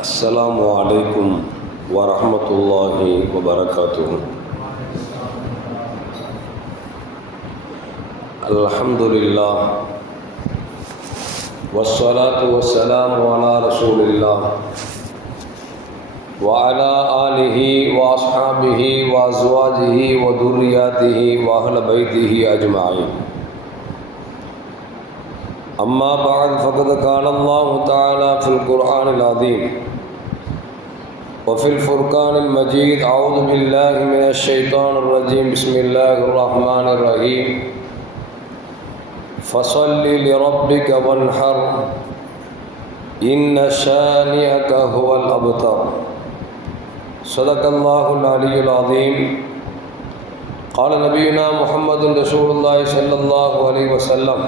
السلام عليكم ورحمة الله وبركاته. الحمد لله والصلاة والسلام على رسول الله وعلى آله وأصحابه وأزواجه وذرياته وأهل بيته أجمعين. أما بعد فقد قال الله تعالى في القرآن العظيم وفي الفرقان المجيد: أعوذ بالله من الشيطان الرجيم، بسم الله الرحمن الرحيم. فصل لربك وانحر إن شانئك هو الأبتر. صدق الله العلي العظيم. قال نبينا محمد رسول الله صلى الله عليه وسلم: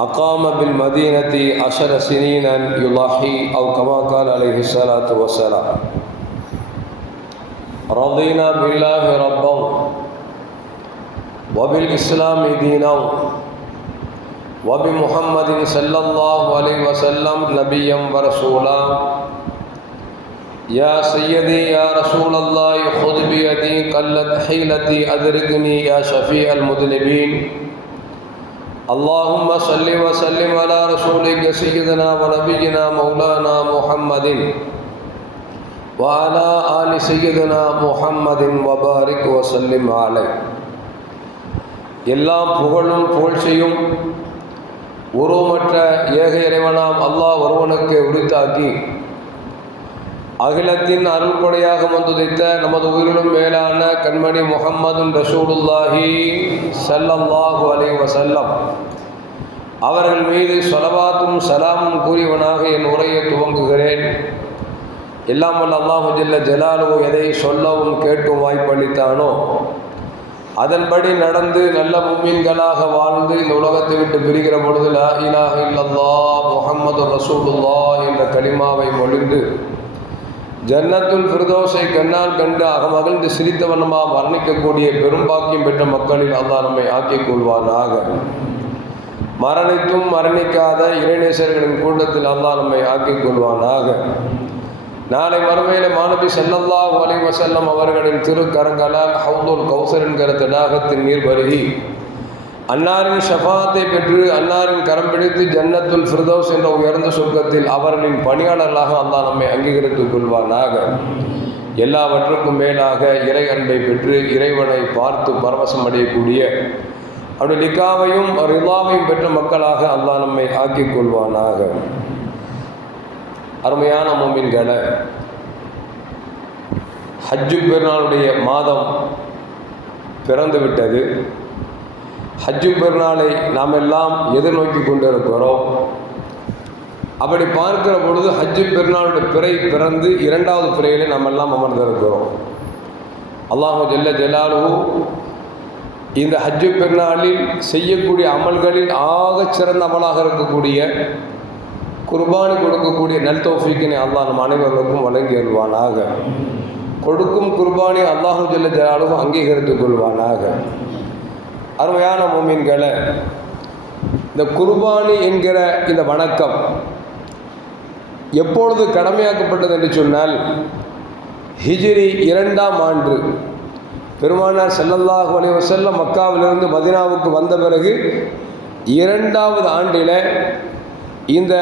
أقام بالمدينة 10 سنين يضحي، أو كما قال عليه الصلاة والسلام. رضينا بالله ربا وبالإسلام دينا وبمحمد صلى الله عليه وسلم نبيا ورسولا. يا سيدي يا رسول الله خذ بيدي قلت حيلتي أدركني يا شفيع المذنبين. اللهم صل وسلم على رسولك سيدنا ونبينا مولانا محمد وعلى آل سيدنا محمد وبارك وسلم عليه. எல்லாம் புகழும் புகழ்ச்சியும் உருவமற்ற ஏக இறைவனாம் அல்லாஹ் ஒருவனுக்கு உரித்தாக்கி அகிலத்தின் அருள்கொடையாக வந்துதைத்த நமது உயிரிலும் மேலான கண்மணி முஹம்மதுன் ரசூலுல்லாஹி ஸல்லல்லாஹு அலைஹி வஸல்லம் அவர்கள் மீது ஸலவாத்தும் சலாமும் கூறியவனாக என் உரையை துவங்குகிறேன். எல்லாம் வல்ல அல்லாஹு ஜல்ல ஜலாலுஹு எதை சொல்லவும் கேட்கும் வாய்ப்பளித்தானோ அதன்படி நடந்து நல்ல முஃமின்களாக வாழ்ந்து இந்த உலகத்தை விட்டு பிரிகிற பொழுது லா இலாஹ இல்லல்லாஹ் முஹம்மதுர் ரசூலுல்லாஹ் என்ற கலிமாவை மொழிந்து ஜன்னத்துல் ஃபிர்தௌஸை கண்ணால் கண்டு அகமகிழ்ந்து சிரித்த வண்ணமாக வர்ணிக்கக்கூடிய பெரும்பாக்கியம் பெற்ற மக்களில் அல்லாஹ் நம்மை ஆக்கிக் கொள்வானாக. மரணித்தும் மரணிக்காத இறைநேசர்களின் கூட்டத்தில் அல்லாஹ் நம்மை ஆக்கிக் கொள்வானாக. நாளை மறுமையில் மாணவி ஸல்லல்லாஹு அலைஹி வஸல்லம் அவர்களின் திருக்கரங்களால் ஹவுதுல் கௌசர் என்கிற தடாகத்தின் நீர் பருகி அன்னாரின் ஷஃபாத்தை பெற்று அன்னாரின் கரம் பிடித்து ஜன்னத்துல் ஃபிர்தௌஸ் என்ற உயர்ந்த சொர்க்கத்தில் அவர்களின் பணியாளர்களாக அல்லாஹ் நம்மை அங்கீகரித்துக் கொள்வானாக. எல்லாவற்றுக்கும் மேலாக இறை அன்பை பெற்று இறைவனை பார்த்து பரவசம் அடையக்கூடிய அவருடைய லிகாவையும் ரிதாவையும் பெற்ற மக்களாக அல்லாஹ் நம்மை ஆக்கிக் கொள்வானாக. அருமையான முஃமின்களே, ஹஜ்ஜு பெருநாளுடைய மாதம் பிறந்துவிட்டது. ஹஜ்ஜு பெருநாளை நாம் எல்லாம் எதிர்நோக்கி கொண்டிருக்கிறோம். அப்படி பார்க்கிற பொழுது ஹஜ்ஜு பெருநாளுடைய பிறை பிறந்து 2வது பிறையிலே நாம் எல்லாம் அமர்ந்திருக்கிறோம். அல்லாஹு ஜல்ல ஜலாலுஹு இந்த ஹஜ்ஜு பெருநாளில் செய்யக்கூடிய அமல்களில் ஆகச் சிறந்த அமலாக இருக்கக்கூடிய குர்பானி கொடுக்கக்கூடிய நல் தௌஃபீக்கினை அல்லாஹ் நம் அனைவர்களுக்கும் வழங்கி வருவானாக. கொடுக்கும் குர்பானி அல்லாஹு ஜல்ல ஜலாலுஹு அங்கீகரித்துக் கொள்வானாக. அருமையான முஃமின்களே, இந்த குர்பானி என்கிற இந்த வணக்கம் எப்பொழுது கடமையாக்கப்பட்டது என்று சொன்னால், ஹிஜ்ரி 2ஆம் ஆண்டு பெருமானார் ஸல்லல்லாஹு அலைஹி வஸல்லம் மக்காவிலிருந்து மதீனாவுக்கு வந்த பிறகு 2வது ஆண்டில் இந்த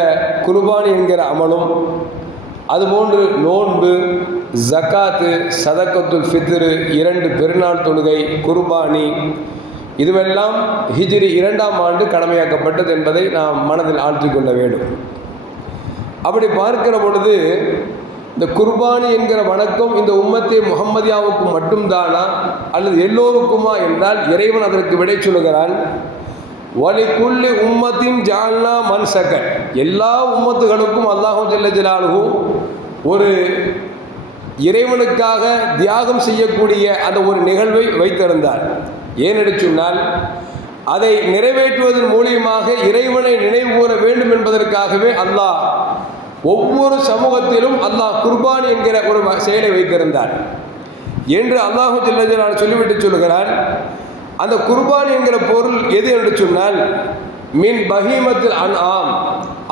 குர்பானி என்கிற அமலும் அதுபோன்று நோன்பு, ஜக்காத்து, சதக்கத்துல் ஃபித்ரு, 2 பெருநாள் தொழுகை, குர்பானி இதுவெல்லாம் ஹிஜ்ரி 2ஆம் ஆண்டு கடமையாக்கப்பட்டது என்பதை நாம் மனதில் ஆழ்த்தி கொள்ள வேண்டும். அப்படி பார்க்கிற பொழுது இந்த குர்பானி என்கிற வணக்கம் இந்த உம்மத்தே முஹம்மதியாவுக்கு மட்டும்தானா அல்லது எல்லோருக்குமா என்றால் இறைவன் அதற்கு விடை சொல்லுகிறான். வலிகுல்லி உம்மத்தின் ஜஅல்னா மன்சகன். எல்லா உம்மத்துகளுக்கும் அல்லாஹு ஜல்ல ஜலாலுஹு ஒரு இறைவனுக்காக தியாகம் செய்யக்கூடிய அந்த ஒரு நிகழ்வை வைத்திருந்தார். ஏனென்று சொன்னால் அதை நிறைவேற்றுவதன் மூலியமாக இறைவனை நினைவு கூற வேண்டும் என்பதற்காகவே அல்லாஹ் ஒவ்வொரு சமூகத்திலும் அல்லாஹ் குர்பானி என்கிற ஒரு செயலை வைத்திருந்தார் என்று அல்லாஹு ஜல்ல ஜலாலுஹு சொல்லிவிட்டு சொல்லுகிறான். அந்த குர்பானி என்கிற பொருள் எது என்று சொன்னால், மின் பஹீமத்தில்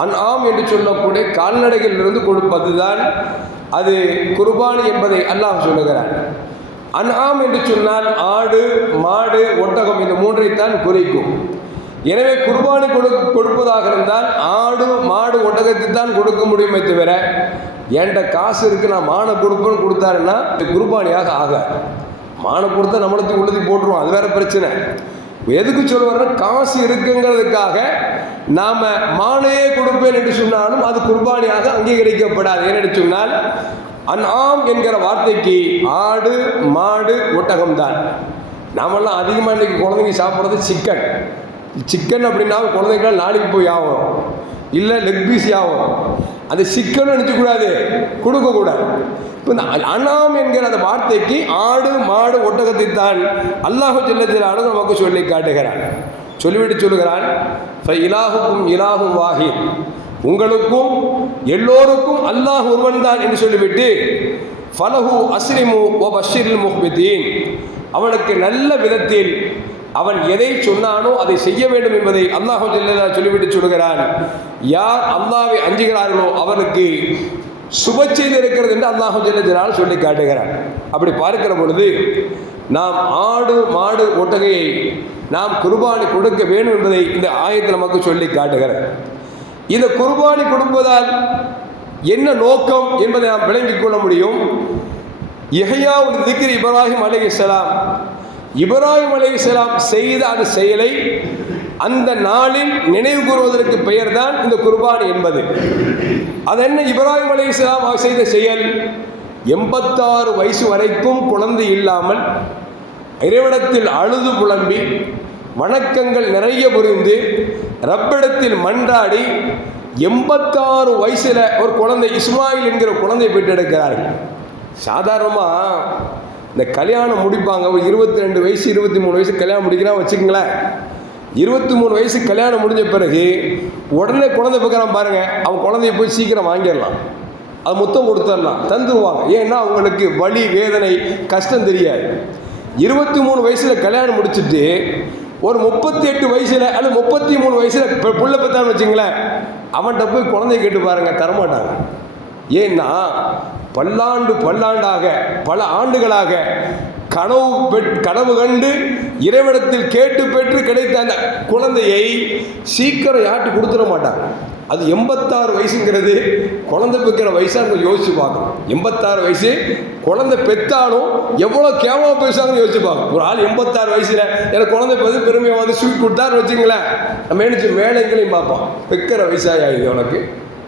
அன்ஆம் என்று சொல்லக்கூடிய கால்நடைகளிலிருந்து கொடுப்பதுதான் அது குர்பானி என்பதை அல்லாஹ் சொல்லுகிறான். அன்ஆம் என்று சொன்னால் ஆடு, மாடு, ஒட்டகம் இந்த மூன்றைத்தான் குறிக்கும். எனவே குர்பானி கொடுப்பதாக இருந்தால் ஆடு, மாடு, ஒட்டகத்தை தான் கொடுக்க முடியுமே தவிர என்கிட்ட காசு இருக்கு நான் மானை கொடுப்பேன்னு கொடுத்தாருன்னா குர்பானியாக ஆகாது. மானை கொடுத்தா நம்மளுக்கு உள்ளது போட்டுருவோம், அது வேற பிரச்சனை. எதுக்கு சொல்லுவாருன்னா காசு இருக்குங்கிறதுக்காக நாம மானையே கொடுப்பேன் என்று சொன்னாலும் அது குர்பானியாக அங்கீகரிக்கப்படாது. ஏன்னு சொன்னால் அன்ஆம் என்கிற வார்த்தைக்கு ஆடு, மாடு, ஒட்டகம் தான். நாமெல்லாம் அதிகமாக இன்னைக்கு குழந்தைங்க சாப்பிட்றது சிக்கன் அப்படின்னா குழந்தைங்களாம் நாளைக்கு போய் ஆகும், இல்லை லெக் பீஸ் ஆகும். அது சிக்கன் நினச்சக்கூடாது, கொடுக்கக்கூடாது. இப்போ இந்த அன்ஆம் என்கிற அந்த வார்த்தைக்கு ஆடு, மாடு, ஒட்டகத்தை தான் அல்லாஹு ஜல்ல ஜலாலுஹு நமக்கு சொல்லி காட்டுகிறான். சொல்லிவிட்டு சொல்லுகிறான், இலாஹுக்கும் இலாஹும் வாஹித், உங்களுக்கும் எல்லோருக்கும் அல்லாஹ் ஒருவன் தான் என்று சொல்லிவிட்டு ஃபலஹு அஸ்லிமு வ பஷ்ஷிரில் முஹ்பிதீன், அவனுக்கு நல்ல விதத்தில் அவன் எதை சொன்னானோ அதை செய்ய வேண்டும் என்பதை அல்லாஹ் ஜல்ல சொல்லிவிட்டு சொல்லுகிறான். யார் அல்லாஹ்வை அஞ்சுகிறார்களோ அவருக்கு சுப செய்தி இருக்கிறது என்று அல்லாஹ் ஜல்ல ஜலாலுஹு சொல்லி காட்டுகிறான். அப்படி பார்க்கிற பொழுது நாம் ஆடு, மாடு, ஒட்டகையை நாம் குர்பானி கொடுக்க வேண்டும் என்பதை இந்த ஆயத்தில் நமக்கு சொல்லி காட்டுகிறார். இந்த குர்பானி கொடுப்பதால் என்ன நோக்கம் என்பதை நாம் விளங்கிக் கொள்ள முடியும். யஹ்யாவுல் திக்ர் இப்ராஹிம் அலைஹிஸ்ஸலாம், இப்ராஹிம் அலைஹிஸ்ஸலாம் செய்த அந்த செயலை அந்த நாளில் நினைவு கூறுவதற்கு பெயர் தான் இந்த குர்பானி என்பது. அது என்ன? இப்ராஹிம் அலைஹிஸ்ஸலாம் செய்த செயல், 86 வயசு வரைக்கும் குழந்தை இல்லாமல் இறைவனிடத்தில் அழுது புலம்பி வணக்கங்கள் நிறைய புரிந்து ரப்பிடத்தில் மன்றாடி 86 வயசுல ஒரு குழந்தை இஸ்மாயில் என்கிற குழந்தை பெற்றெடுக்கிறார்கள். சாதாரணமாக இந்த கல்யாணம் முடிப்பாங்க, ஒரு 22 வயசு 23 வயசு கல்யாணம் முடிக்கிறான் வச்சுக்கங்களேன். 23 வயசு கல்யாணம் முடிஞ்ச பிறகு உடனே குழந்தை பார்க்குறான் பாருங்க, அவன் குழந்தைய போய் சீக்கிரம் வாங்கிடலாம், அது முத்தம் கொடுத்துடலாம், தந்துடுவாங்க. ஏன்னா அவங்களுக்கு வலி, வேதனை, கஷ்டம் தெரியாது. 23 வயசில் கல்யாணம் முடிச்சுட்டு ஒரு 38 வயசில் அல்லது 33 வயசில் புள்ள பெற்றான்னு வச்சுங்களேன், அவன்கிட்ட போய் குழந்தைய கேட்டு பாருங்க, தரமாட்டாங்க. ஏன்னா பல்லாண்டாக பல ஆண்டுகளாக கனவு கண்டு இறைவனிடத்தில் கேட்டு பெற்று கிடைத்த அந்த குழந்தையை சீக்கிரம் யார்ட்டு கொடுத்துட மாட்டாங்க. அது 86 வயசுங்கிறது குழந்தை பெற்கிற வயசாக யோசிச்சு பார்க்கணும். 86 வயசு குழந்தை பெற்றாலும் எவ்வளோ கேவலமாக பேசுவாங்கன்னு யோசிச்சு பார்க்கணும். ஒரு ஆள் 86 வயசில் எனக்கு குழந்தை பெற்று பெருமையாக வந்து ஸ்வீட் கொடுத்தாருன்னு வச்சுங்களேன், நம்ம நினச்சி மேலைங்களையும் பார்ப்போம், பெற்கிற வயசாக இது உனக்கு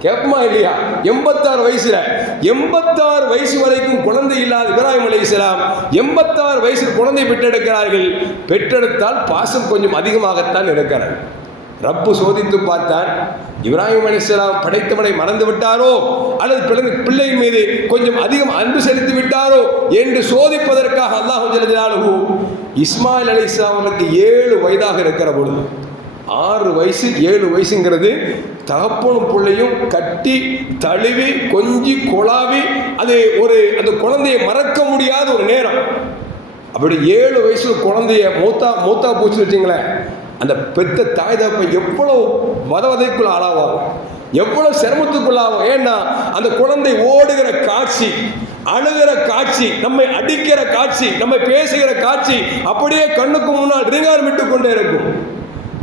கேட்பமா இல்லையா? 86 வயசுல 86 வயசு வரைக்கும் குழந்தை இல்லாத இப்ராஹிம் அலைஹிஸ்ஸலாம் 86 வயசில் குழந்தை பெற்றெடுக்கிறார்கள். பெற்றெடுத்தால் பாசம் கொஞ்சம் அதிகமாகத்தான் இருக்கிறார். ரப்பு சோதித்து பார்த்தான், இப்ராஹிம் அலைஹிஸ்ஸலாம் படைத்தவனை மறந்து விட்டாரோ அல்லது பிள்ளையின் மீது கொஞ்சம் அதிகம் அன்பு செலுத்தி விட்டாரோ என்று சோதிப்பதற்காக அல்லாஹ் ஜல்ல ஜலாலுஹு இஸ்மாயில் அலைஹிஸ்ஸலாம் அவர்களுக்கு 7 வயதாக இருக்கிற பொழுது, 6 வயசு 7 வயசுங்கிறது தகப்பனும் பிள்ளையும் கட்டி தழுவி கொஞ்சி கொலாவி அது அந்த குழந்தையை மறக்க முடியாத ஒரு நேரம். அப்படி 7 வயசுல குழந்தைய மூத்தா பூச்சி வச்சுங்களேன், அந்த பெத்த தாய் தகப்பை எவ்வளவு வதவதைக்குள்ள ஆளாகும், எவ்வளவு சிரமத்துக்குள்ளாகும். ஏன்னா அந்த குழந்தை ஓடுகிற காட்சி, அழுகிற காட்சி, நம்மை அடிக்கிற காட்சி, நம்மை பேசுகிற காட்சி அப்படியே கண்ணுக்கு முன்னால் ரீங்காரமிட்டு கொண்டே இருக்கும்.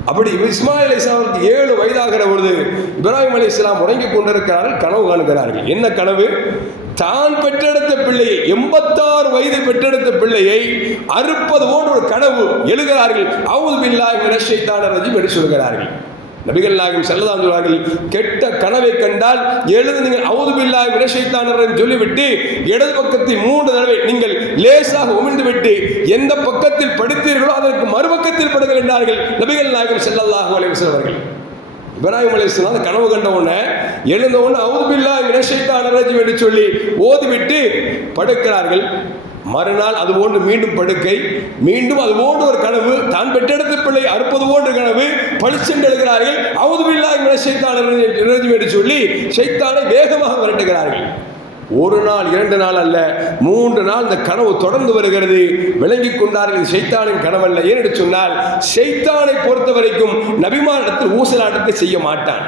அப்படி இஸ்மாயில் அலைஹிஸ்ஸலாமுக்கு 7 வயதாகிற பொழுது இப்ராஹிம் அலைஹிஸ்ஸலாம் உறங்கிக் கொண்டிருக்கிறார்கள். கனவு காணுகிறார்கள். என்ன கனவு? தான் பெற்றெடுத்த பிள்ளையை, 86 வயது பெற்றெடுத்த பிள்ளையை அறுப்பது போன்ற ஒரு கனவு எழுகிறார்கள். அஊது பில்லாஹி மினஷ் ஷைத்தானிர் ரஜீம் என்று சொல்கிறார்கள். நபிகள் நாயகம் ஸல்லல்லாஹு அலைஹி வஸல்லம் கெட்ட கனவை கண்டால் எழுந்து நீங்கள் அஊது பில்லாஹி மினஷ் ஷைத்தானிர் ரஜீம் சொல்லிவிட்டு இடது பக்கத்தில் 3 தடவை நீங்கள் லேசாக உமிழ்ந்து விட்டு எந்த பக்கத்தில் படுத்தீர்களோ அதற்கு மறுபக்கத்தில் படுங்கள் என்றார்கள் நபிகள் நாயகம் ஸல்லல்லாஹு அலைஹி வஸல்லம் அவர்கள். இப்ராஹிம் அலைஹிஸ்ஸலாம் கனவு கண்ட உடனே எழுந்த உடனே அஊது பில்லாஹி மினஷ் ஷைத்தானிர் ரஜீம் என்று சொல்லி ஓதிவிட்டு படுக்கிறார்கள். மறுநாள் அதுபோன்று மீண்டும் படுக்கை, மீண்டும் அதுபோன்று ஒரு கனவு, தான் பெற்றெடுத்த பிள்ளை அறுப்பது போன்ற கனவு, பளிச்சென்று எழுகிறார்கள். அஊது பில்லாஹி மினஷ் ஷைத்தானிர் ரஜீம் என்று சொல்லி ஷைத்தானை வேகமாக விரட்டுகிறார்கள். ஒரு நாள் 2 நாள் அல்ல, 3 நாள் இந்த கனவு தொடர்ந்து வருகிறது. விளங்கிக் கொண்டார்கள் இது ஷைத்தானின் கனவல்ல. ஏனென்று சொன்னால் ஷைத்தானை பொறுத்த வரைக்கும் நபிமாரிடத்தில் ஊசலாட்டத்தை செய்ய மாட்டான்.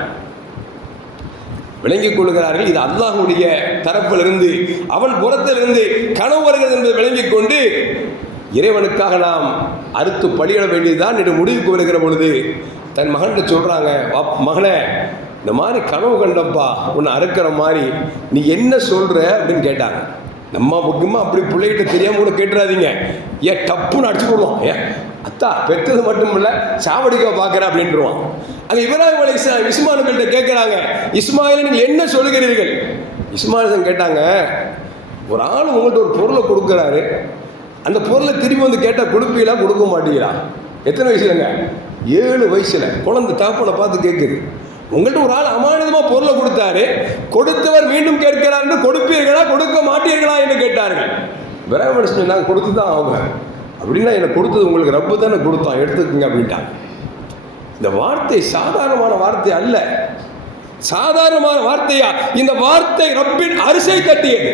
விளங்கிக் கொள்கிறார்கள் இது அல்லாஹ்வுடைய தரப்பிலிருந்து அவன் புறத்திலிருந்து கனவு வருகிறது என்பதை விளங்கிக் கொண்டு இறைவனுக்காக நாம் அறுத்து பலியிட வேண்டியதுதான் என்று முடிவுக்கு வருகிற பொழுது தன் மகன்கிட்ட சொல்றாங்க, மகனே இந்த மாதிரி கனவு கண்டப்பா உன்னை அறுக்கிற மாதிரி நீ என்ன சொல்ற அப்படின்னு கேட்டாங்க. நம்ம முக்கியமாக அப்படி பிள்ளைகிட்ட தெரியாம கூட கேட்டுறாதீங்க, ஏன் டப்புன்னு அடிச்சு போடுவோம், ஏன் அத்தா பெற்றது மட்டும் இல்லை சாவடிக்க பார்க்குறேன் அப்படின்ட்டுருவான். அங்கே இப்ராஹிம் அலைஹிஸ்ஸலாம் இஸ்மாயில்கிட்ட கேட்குறாங்க, இஸ்மாயில் நீங்கள் என்ன சொல்கிறீர்கள்? இஸ்மாயில் கேட்டாங்க, ஒரு ஆள் உங்கள்கிட்ட ஒரு பொருளை கொடுக்குறாரு, அந்த பொருளை திரும்பி வந்து கேட்டால் கொடுப்பீங்களா கொடுக்க மாட்டீங்களா? எத்தனை வயசுலங்க? 7 வயசில் குழந்தை தகப்பனை பார்த்து கேட்குது, உங்கள்கிட்ட ஒரு ஆள் அமானிதமாக பொருளை கொடுத்தாரு, கொடுத்தவர் மீண்டும் கேட்கிறார் என்று கொடுப்பீர்களா கொடுக்க மாட்டீர்களா என்று கேட்டார்கள். இப்ராஹிம் அலைஹிஸ்ஸலாம் நாங்கள் கொடுத்து தான் ஆகுங்க. அப்படின்னா எனக்கு கொடுத்தது உங்களுக்கு ரப்பு தானே கொடுத்தான், எடுத்துக்கங்க அப்படின்ட்டாங்க. இந்த வார்த்தை சாதாரணமான வார்த்தை அல்ல. சாதாரணமான வார்த்தையா? இந்த வார்த்தை ரப்பின் அரிசை தட்டியது.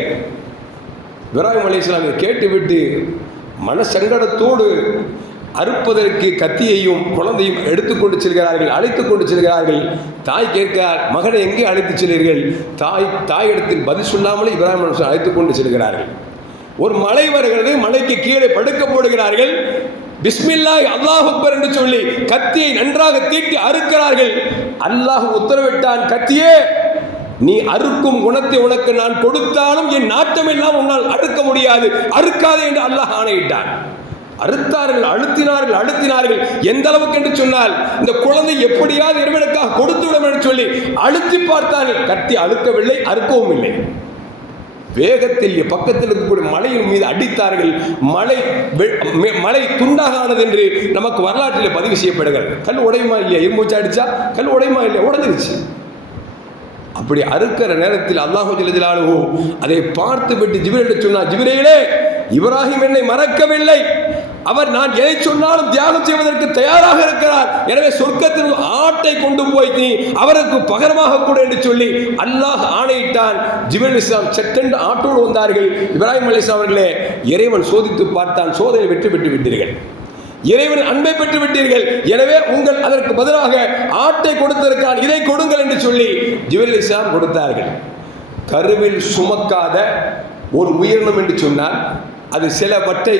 இப்ராஹிம் அலைஹிஸ்ஸலாம் கேட்டுவிட்டு மனசங்கடத்தோடு அறுப்பதற்கு கத்தியையும் குழந்தையும் எடுத்துக்கொண்டு செல்கிறார்கள், அழைத்துக் கொண்டு செல்கிறார்கள். தாய் கேட்கிறார், மகனை எங்கே அழைத்து செல்கிறீர்கள்? தாய் இடத்தில் பதில் சொல்லாமலே இப்ராஹிம் அலைஹிஸ்ஸலாம் அழைத்துக் கொண்டு செல்கிறார்கள். ஒரு மலை வருகிறது, மலைக்கு கீழே படுக்க போடுகிறார்கள். பிஸ்மில்லாஹ் அல்லாஹ் அக்பர் என்று சொல்லி கத்தியை நன்றாக தீட்டி அறுக்கிறார்கள். அல்லாஹ் உத்தரவிட்டான், கத்தியே நீ அறுக்கும் குணத்தை உனக்கு நான் கொடுத்தாலும் என் நாட்டம் எல்லாம் உன்னால் அறுக்க முடியாது, அறுக்காதே என்று அல்லாஹ் ஆணையிட்டான். அறுத்தார்கள், அழுத்தினார்கள். எந்த அளவுக்கு என்று சொன்னால் இந்த குழந்தை எப்படியாவது இறைவனுக்காக கொடுத்து விடும் என்று சொல்லி அழுத்தி பார்த்தார்கள். கத்தி அழுக்கவில்லை, அறுக்கவும் இல்லை. வேகத்தில் பக்கத்தில் இருக்கக்கூடிய மலையின் மீது அடித்தார்கள். மலை துண்டாக ஆனது என்று நமக்கு வரலாற்றில் பதிவு செய்யப்படுகிறது. கல் உடையுமா இல்லையா? இரும்பூச்சா அடிச்சா கல் உடையுமா இல்லையா? உடைஞ்சிருச்சு. அப்படி அறுக்கிற நேரத்தில் அல்லாஹ் ஜல்ல ஜலாலுஹு அதை பார்த்து விட்டு ஜிப்ரீல் சொன்னார், ஜிப்ரீலே இப்ராஹிம் என்னை மறக்கவில்லை, அவர் நான் எதை சொன்னாலும் தியாகம் செய்வதற்கு தயாராக இருக்கிறார், எனவே சொர்க்கத்தில் ஆட்டை கொண்டு போய் நீ அவருக்கு பகரமாக கூட என்று சொல்லி அல்லாஹ் ஆணையிட்டான். ஜிப்ரீல் அலைஹிஸ்ஸலாம் சட்டென்று ஆட்டோடு வந்தார்கள். இப்ராஹிம் அலைஹிஸ்ஸலாம் அவர்களே, இறைவன் சோதித்து பார்த்தான், சோதனை வெற்றி பெற்று விட்டீர்கள், இறைவன் அன்பை பெற்று விட்டீர்கள், எனவே உங்கள் அதற்கு பதிலாக ஆட்டை கொடுத்திருக்கான், இதை கொடுங்கள் என்று சொல்லி ஜிப்ரீல் அலைஹிஸ்ஸலாம் கொடுத்தார்கள். கருவில் சுமக்காத ஒரு உயிரினம் என்று சொன்னால் அது சிலவற்றை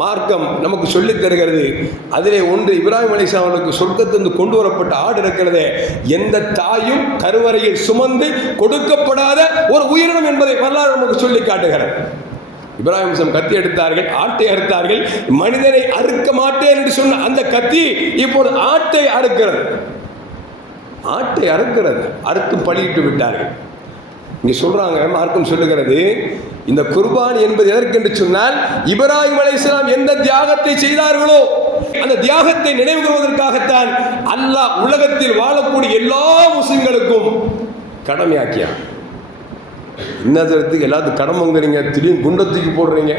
மார்க்கம் நமக்கு சொல்லித் தருகிறது. அதிலே ஒன்று இப்ராஹிம் அலைஹிஸ்ஸலாம் அவர்களுக்கு சொர்க்கத்திலிருந்து கொண்டு வரப்பட்ட ஆடு இருக்கிறதே, எந்த தாயும் கருவறையில் சுமந்து கொடுக்கப்படாத ஒரு உயிரினம் என்பதை வரலாறு நமக்கு சொல்லி காட்டுகிறது. இப்ராஹிம் அலைஹிஸ்ஸலாம் கத்தி எடுத்தார்கள், ஆட்டை அறுத்தார்கள். மனிதனை அறுக்க மாட்டேன் என்று சொன்ன அந்த கத்தி இப்போது ஆட்டை அறுக்கிறது, அறுத்து பலியிட்டு விட்டார்கள். இங்கே சொல்றாங்க, மார்க்கம் சொல்லுகிறது, இந்த குர்பான் என்பது எதற்கென்று சொன்னால் இப்ராஹிம் அலைஹிஸ்ஸலாம் எந்த தியாகத்தை செய்தார்களோ அந்த தியாகத்தை நினைவு கூறுவதற்காகத்தான் அல்லாஹ் உலகத்தில் வாழக்கூடிய எல்லா முஸ்லிம்களுக்கும் கடமையாக்கியார். இன்னத்துக்கு எல்லாத்துக்கும் கடமைங்கிறீங்க, திடீர்னு குண்டத்துக்கு போடுறீங்க.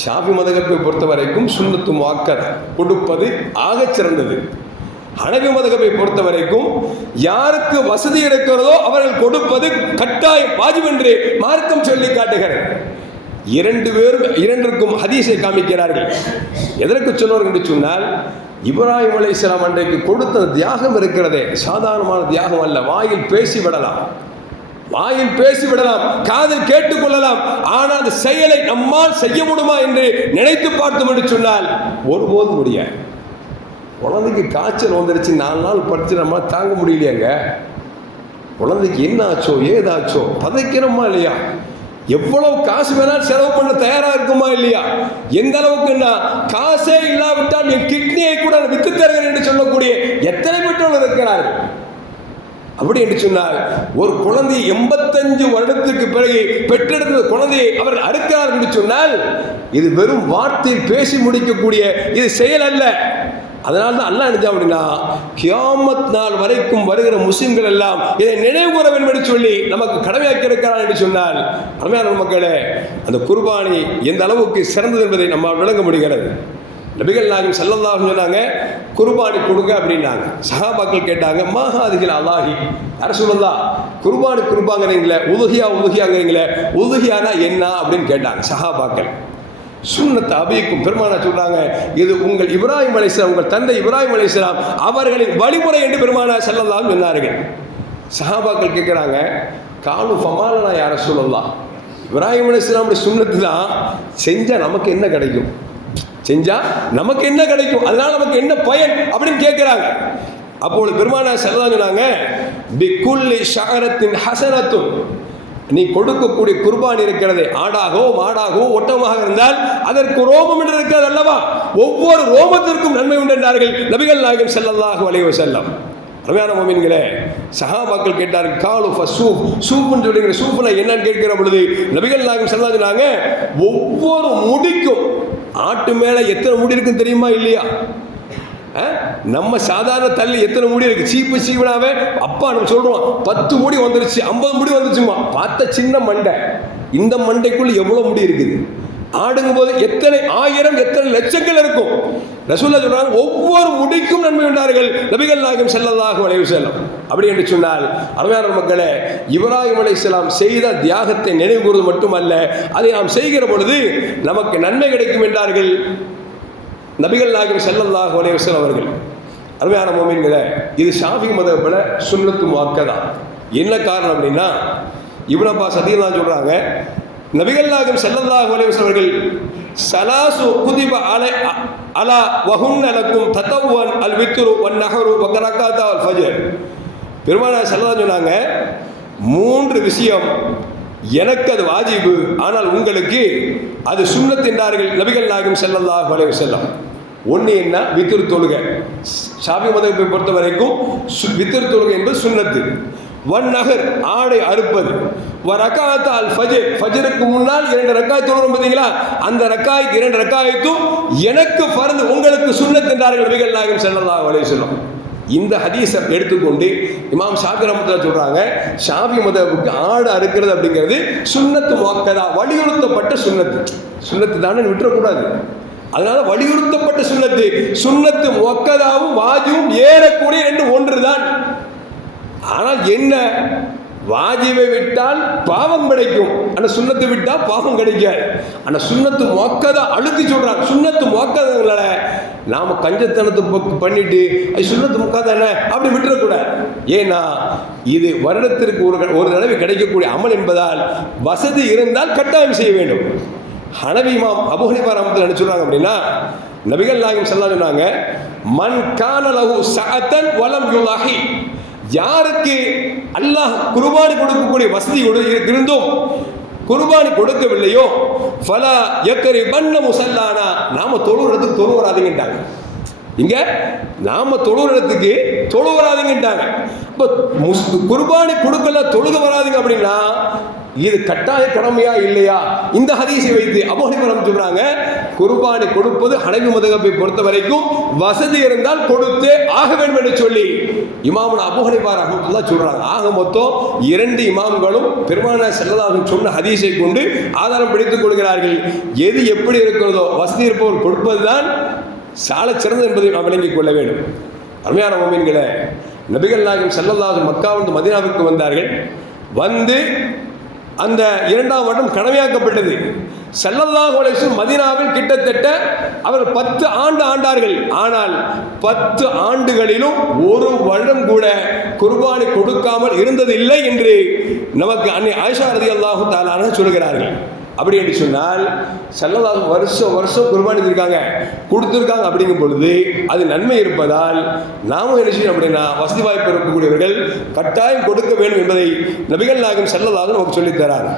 ஷாஃபி மதகப்பை பொறுத்த வரைக்கும் சுன்னத்து முஅக்கத் கொடுப்பது ஆகச் சிறந்தது. ஹனபி மதகப்பை பொறுத்த வரைக்கும் யாருக்கு வசதி இருக்கிறதோ அவர்கள் கொடுப்பது கட்டாயம் வாஜிப் என்று மார்க்கம் சொல்லி காட்டுகிறது. இரண்டிற்கும் ஹதீஸை காமிக்கிறார்கள். எதற்கு சொல்வார்கள் என்று சொன்னால், இப்ராஹிம் அலைஹிஸ்ஸலாம் அன்றைக்கு கொடுத்த தியாகம் இருக்கிறதே சாதாரணமான தியாகம் அல்ல. வாயில் பேசிவிடலாம், காதில் கேட்டுக்கொள்ளலாம், ஆனால் அந்த செயலை நம்மால் செய்ய முடியுமா என்று நினைத்து பார்த்தோம் என்று சொன்னால் ஒருபோதும் முடியாது. குழந்தைக்கு காய்ச்சல் வந்துருச்சு, 4 நாள் படுத்து நம்மளால் தாங்க முடியலையாங்க. குழந்தைக்கு என்ன ஆச்சோ ஏதாச்சோ பதைக்கிறோமா இல்லையா? எவ்வளவு காசு வேணாலும் செலவு பண்ண தயாராக இருக்குமா இல்லையா? எந்த அளவுக்குன்னா காசே இல்லாவிட்டால் என் கிட்னியை கூட வித்து தருகிறேன் என்று சொல்லக்கூடிய எத்தனை பெற்றோர்கள் இருக்கிறார்கள். அப்படி என்று சொன்னால் ஒரு குழந்தை 85 வருடத்துக்கு பிறகு பெற்றெடுத்த குழந்தையை அவர்கள் அறுக்கிறார்கள் என்று சொன்னால் இது வெறும் வார்த்தையில் பேசி முடிக்கக்கூடிய இது செயல் அல்ல. அதனால தான் அல்லாஹ் என்ன அப்படின்னா, கியாமத் நாள் வரைக்கும் வருகிற முஸ்லிம்கள் எல்லாம் இதை நினைவு கூற வேண்டும் என்று சொல்லி நமக்கு கடமையாக்கி இருக்கிறார் என்று சொன்னால், அருமையான மக்களே, அந்த குர்பானி எந்த அளவுக்கு சிறந்தது என்பதை நம்மால் விளங்க முடிகிறது. நபிகள் நாயகம் ஸல்லல்லாஹு அலைஹி சொன்னாங்க, குர்பானி கொடுங்க அப்படின்னாங்க. சஹாபாக்கள் கேட்டாங்க, மாஹாதிகள் அல்லாஹி ரசூலுல்லாஹ், குர்பானி கொடுப்பாங்கிறீங்களே, உதுஹியாங்கிறீங்களே, உதுஹியானா என்ன அப்படின்னு கேட்டாங்க சஹாபாக்கள். சுன்னத் அபீக்கும், பெருமானா சொல்றாங்க, இது உங்கள் இப்ராஹிம் அலைஹிஸ்ஸலாம், உங்கள் தந்தை இப்ராஹிம் அலைஹிஸ்ஸலாம் அவர்களின் வழிமுறை என்று பெருமானா ஸல்லல்லாஹு அலைஹி சொன்னார்கள். சஹாபாக்கள் கேட்குறாங்க, காலு ஃபமாலனா யா ரசூலுல்லாஹ், இப்ராஹிம் அலைஹிஸ்ஸலாமுடைய சுன்னத்து தான், செஞ்சால் நமக்கு என்ன கிடைக்கும், செஞ்சா நமக்கு என்ன கிடைக்கும், அதனால நமக்கு என்ன பயன் அப்படின்னு கேட்கிறாங்க. அப்பொழுது பெருமானா ஸல்லல்லாஹு சொன்னாங்க, பிகுல்லி ஷஅரத்தின் ஹஸனத்துன், நீ கொடுக்கக்கூடிய குர்பான் இருக்கிறது, ஆடாகவோ மாடாகவோ ஒட்டமாக இருந்தால் அதற்கு ரோமம் என்று இருக்கிறது அல்லவா, ஒவ்வொரு ரோமத்திற்கும் நன்மை உண்டு என்றார்கள் நபிகள் நாயகம் ஸல்லல்லாஹு அலைஹி வஸல்லம். அருமையான முஃமின்களே, சஹாபாக்கள் கேட்டார்கள், காலு ஃபஸூப், சூப்னு சொல்லுங்க, சூப்னா என்னன்னு கேட்கிற பொழுது நபிகள் நாயகம் ஸல்லல்லாஹு அலைஹி சொன்னாங்க, ஒவ்வொரு முடிக்கும், ஆட்டு மேல எத்தனை முடி இருக்குன்னு தெரியுமா இல்லையா? நம்ம சாதாரண தள்ளி எத்தனை முடி இருக்கு, சீப்பு சீவனாவே அப்பா நம்ம சொல்றோம் 10 முடி வந்துருச்சு, 50 முடி வந்துருச்சுமா, பார்த்த சின்ன மண்டை, இந்த மண்டைக்குள்ள எவ்வளவு முடி இருக்குது, ஆடுங்கும் போது எத்தனை ஆயிரம் எத்தனை லட்சங்கள் இருக்கும். ரசூலுல்லாஹ் சொல்றாங்க, ஒவ்வொரு முடிக்கும் நன்மை உண்டார்கள் நபிகள் நாயகம் ஸல்லல்லாஹு அலைஹி வஸல்லம். அப்படி என்று சொன்னால் அருமையான மக்களே, இப்ராஹிம் அலைஹிஸ்ஸலாம் செய்த தியாகத்தை நினைவு கூறுவது மட்டுமல்ல, அதை நாம் செய்கிற பொழுது நமக்கு நன்மை கிடைக்கும் என்றார்கள் நபிகள் நாயகம் ஸல்லல்லாஹு அலைஹி வஸல்லம் அவர்கள். அருமையான முஃமின்களே, இது ஷாஃபி மதஹ்புல சுன்னத்து முஅக்கதா. என்ன காரணம் அப்படின்னா, இப்னு அப்பாஸ் ரலியல்லாஹு அன்ஹு சொல்றாங்க, நபிகள் நாயகம் ஸல்லல்லாஹு அலைஹி வஸல்லம் அவர்கள் ஸலாசு குதிப அலா வஹுன்ன லக்கும் ததவ்வன் அல் வித்ரு வன் நஹரு வ கரகாதா அல் ஃபஜர். பெருமானார் ஸல்லல்லாஹு அலைஹி சொன்னாங்க, 3 விஷயம் எனக்கு அது வாஜிபு, ஆனால் உங்களுக்கு அது சுன்னத் என்றார்கள் நபிகள் நாயகம் ஸல்லல்லாஹு அலைஹி வஸல்லம். ஒன்று என்ன, வித்ர் தொழுகை. ஷாஃபி மதஹ்பை பொறுத்த வரைக்கும் வித்ர் தொழுகை என்பது சுன்னத்து. வன் நஹர், ஆடை அறுப்பது. வ ரகாத் அல் ஃபஜர், ஃபஜருக்கு முன்னால் 2 ரக்காத் தொழுகிறோம் பார்த்தீங்களா, அந்த ரக்காத் 2 ரக்காத்தும் எனக்கு ஃபர்து, உங்களுக்கு சுன்னத் என்றார்கள் நபிகள் நாயகம் ஸல்லல்லாஹு அலைஹி வஸல்லம். இந்த ஹதீஸை எடுத்துக்கொண்டு இமாம் ஷாஃபி ரஹ்மத்துல்லாஹி சொல்றாங்க, ஷாஃபி மதஹ்புக்கு ஆடு அறுக்கிறது அப்படிங்கிறது சுன்னத்து முஅக்கதா, வலியுறுத்தப்பட்ட சுன்னத்து. சுன்னத்து தானே விட்டுறக்கூடாது, அதனால வலியுறுத்தப்பட்ட சுன்னத்து. சுன்னத்து முஅக்கதாவும் வாஜிபும் ஏறக்கூடிய 2 ஒன்றுதான். ஆனால் என்ன, வாஜிபை விட்டால் பாவம் கிடைக்கும், ஆனால் சுன்னத்தை விட்டால் பாவம் கிடைக்காது. ஆனால் சுன்னத்து முஅக்கதா அழுத்தி சொல்றாங்க. சுன்னத்து முஅக்கதாங்கள நாம கஞ்சத்தனத்தை பண்ணிட்டு சுன்னத்து முஅக்கதா என்ன அப்படி விட்டுறக்கூடாது. ஏன்னா இது வருடத்திற்கு ஒரு தடவை கிடைக்கக்கூடிய அமல் என்பதால் வசதி இருந்தால் கட்டாயம் செய்ய வேண்டும். ஹனஃபி இமாம் அபூ ஹனீஃபா ரஹ்மத்துல்லாஹி சொல்றாங்க அப்படின்னா, நபிகள் நாயகம் ஸல்லல்லாஹு அலைஹி சொன்னாங்க, மன் கான லஹு ஸஅத்தன் வலம் யுலாஹி, யாருக்கு அல்லாஹ் குர்பானி கொடுக்கக்கூடிய வசதி இருந்தும் குர்பானி கொடுக்கவில்லையோ, ஃபலா யக்ரிபன்ன முஸல்லானா, நாம தொழுறதுக்கு தொழு வராதீங்கட்டாங்க. இங்க நாம தொழுறதுக்கு தொழு வராதீங்கட்டாங்க. இப்போ குர்பானி கொடுக்கல தொழுக வராதீங்க அப்படின்னா இது கட்டாய கடமையா இல்லையா? இந்த ஹதீஸை வைத்து அபூ ஹனீஃபா சொல்றாங்க, குர்பானி கொடுப்பது ஹனஃபி மதஹ்பை பொறுத்த வரைக்கும் வசதி இருந்தால் கொடுத்தே ஆக வேண்டும் என்று சொல்லி இமாம் அபூ ஹனீஃபா ரஹ்மத்துல்லாஹி சொல்றாங்க. ஆக மொத்தம் 2 இமாம்களும் பெருமானார் ஸல்லல்லாஹு அலைஹி சொன்ன ஹதீஸை கொண்டு ஆதாரம் பிடித்துக் கொள்கிறார்கள். எது எப்படி இருக்கிறதோ வசதி இருப்பவர் கொடுப்பதுதான் சால சிறந்தது என்பதை நாம் விளங்கிக் கொள்ள வேண்டும். அருமையான முஃமின்களே, நபிகள் நாயகம் ஸல்லல்லாஹு அலைஹி மக்காவிலிருந்து மதீனாவுக்கு வந்தார்கள். வந்து அந்த 2ஆம் வருடம் கடமையாக்கப்பட்டது. ஸல்லல்லாஹு அலைஹி வஸல்லம் மதீனாவில் கிட்டத்தட்ட அவர் 10 ஆண்டு ஆண்டார்கள். ஆனால் 10 ஆண்டுகளிலும் ஒரு வருடம் கூட குர்பானி கொடுக்காமல் இருந்ததில்லை என்று நமக்கு அன்னை ஆயிஷா ரலியல்லாஹு தஆலா அன்ஹா சொல்கிறார்கள். அப்படி என்று சொன்னால் ஸல்லல்லாஹு வருஷம் குர்பானி கொடுத்துருக்காங்க. அப்படிங்கும் பொழுது அது நன்மை இருப்பதால் நாமும் என்ன செய்யணும் அப்படின்னா, வசதி வாய்ப்பு இருக்கக்கூடியவர்கள் கட்டாயம் கொடுக்க வேண்டும் என்பதை நபிகள் நாயகம் ஸல்லல்லாஹு நமக்கு சொல்லித் தராங்க.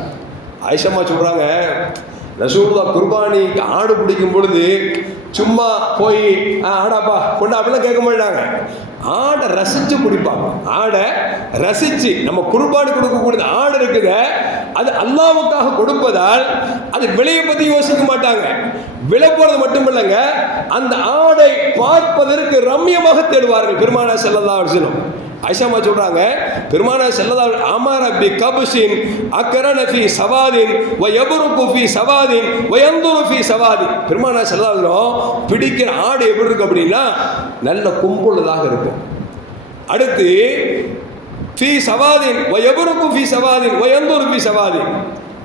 ஆயிஷா சொல்றாங்க, ரசூலுல்லாஹ் குர்பானி ஆடு பிடிக்கும் பொழுது சும்மா போய் ஆடாப்பா கொண்டா அப்படிலாம் கேட்க மாட்டாங்க. ஆடை ரசிச்சு பிடிப்பாங்க. ஆடை ரசிச்சு நம்ம குர்பானி கொடுக்கக்கூடிய ஆடு இருக்குது, அது அல்லாஹ்வுக்காக கொடுப்பதால் அது விலையை பற்றி யோசிக்க மாட்டாங்க. விலை போறது மட்டும் இல்லைங்க, அந்த ஆடை பார்ப்பதற்கு ரம்யமாக தேடுவார்கள். பெருமானார் ஸல்லல்லாஹு அலைஹி வஸல்லம் ஆயிஷாமா சொல்றாங்க, பெருமானார் ஸல்லல்லாஹு அலைஹி வஸல்லம் அமர பி கப்ஷின் அக்ரன ஃபீ சவாதின் வ யப்ருக்கு ஃபீ சவாதின் வ யன்துரு ஃபீ சவாதின். பெருமானார் ஸல்லல்லாஹு அலைஹி வஸல்லம் பிடிக்கிற ஆடு எப்படி இருக்கு அப்படின்னா நல்ல கும்புள்ளதாக இருக்கும். அடுத்து ஃபீ சவாதின் வ யப்ருக்கு ஃபீ சவாதின் வ யன்துரு ஃபீ சவாதின்.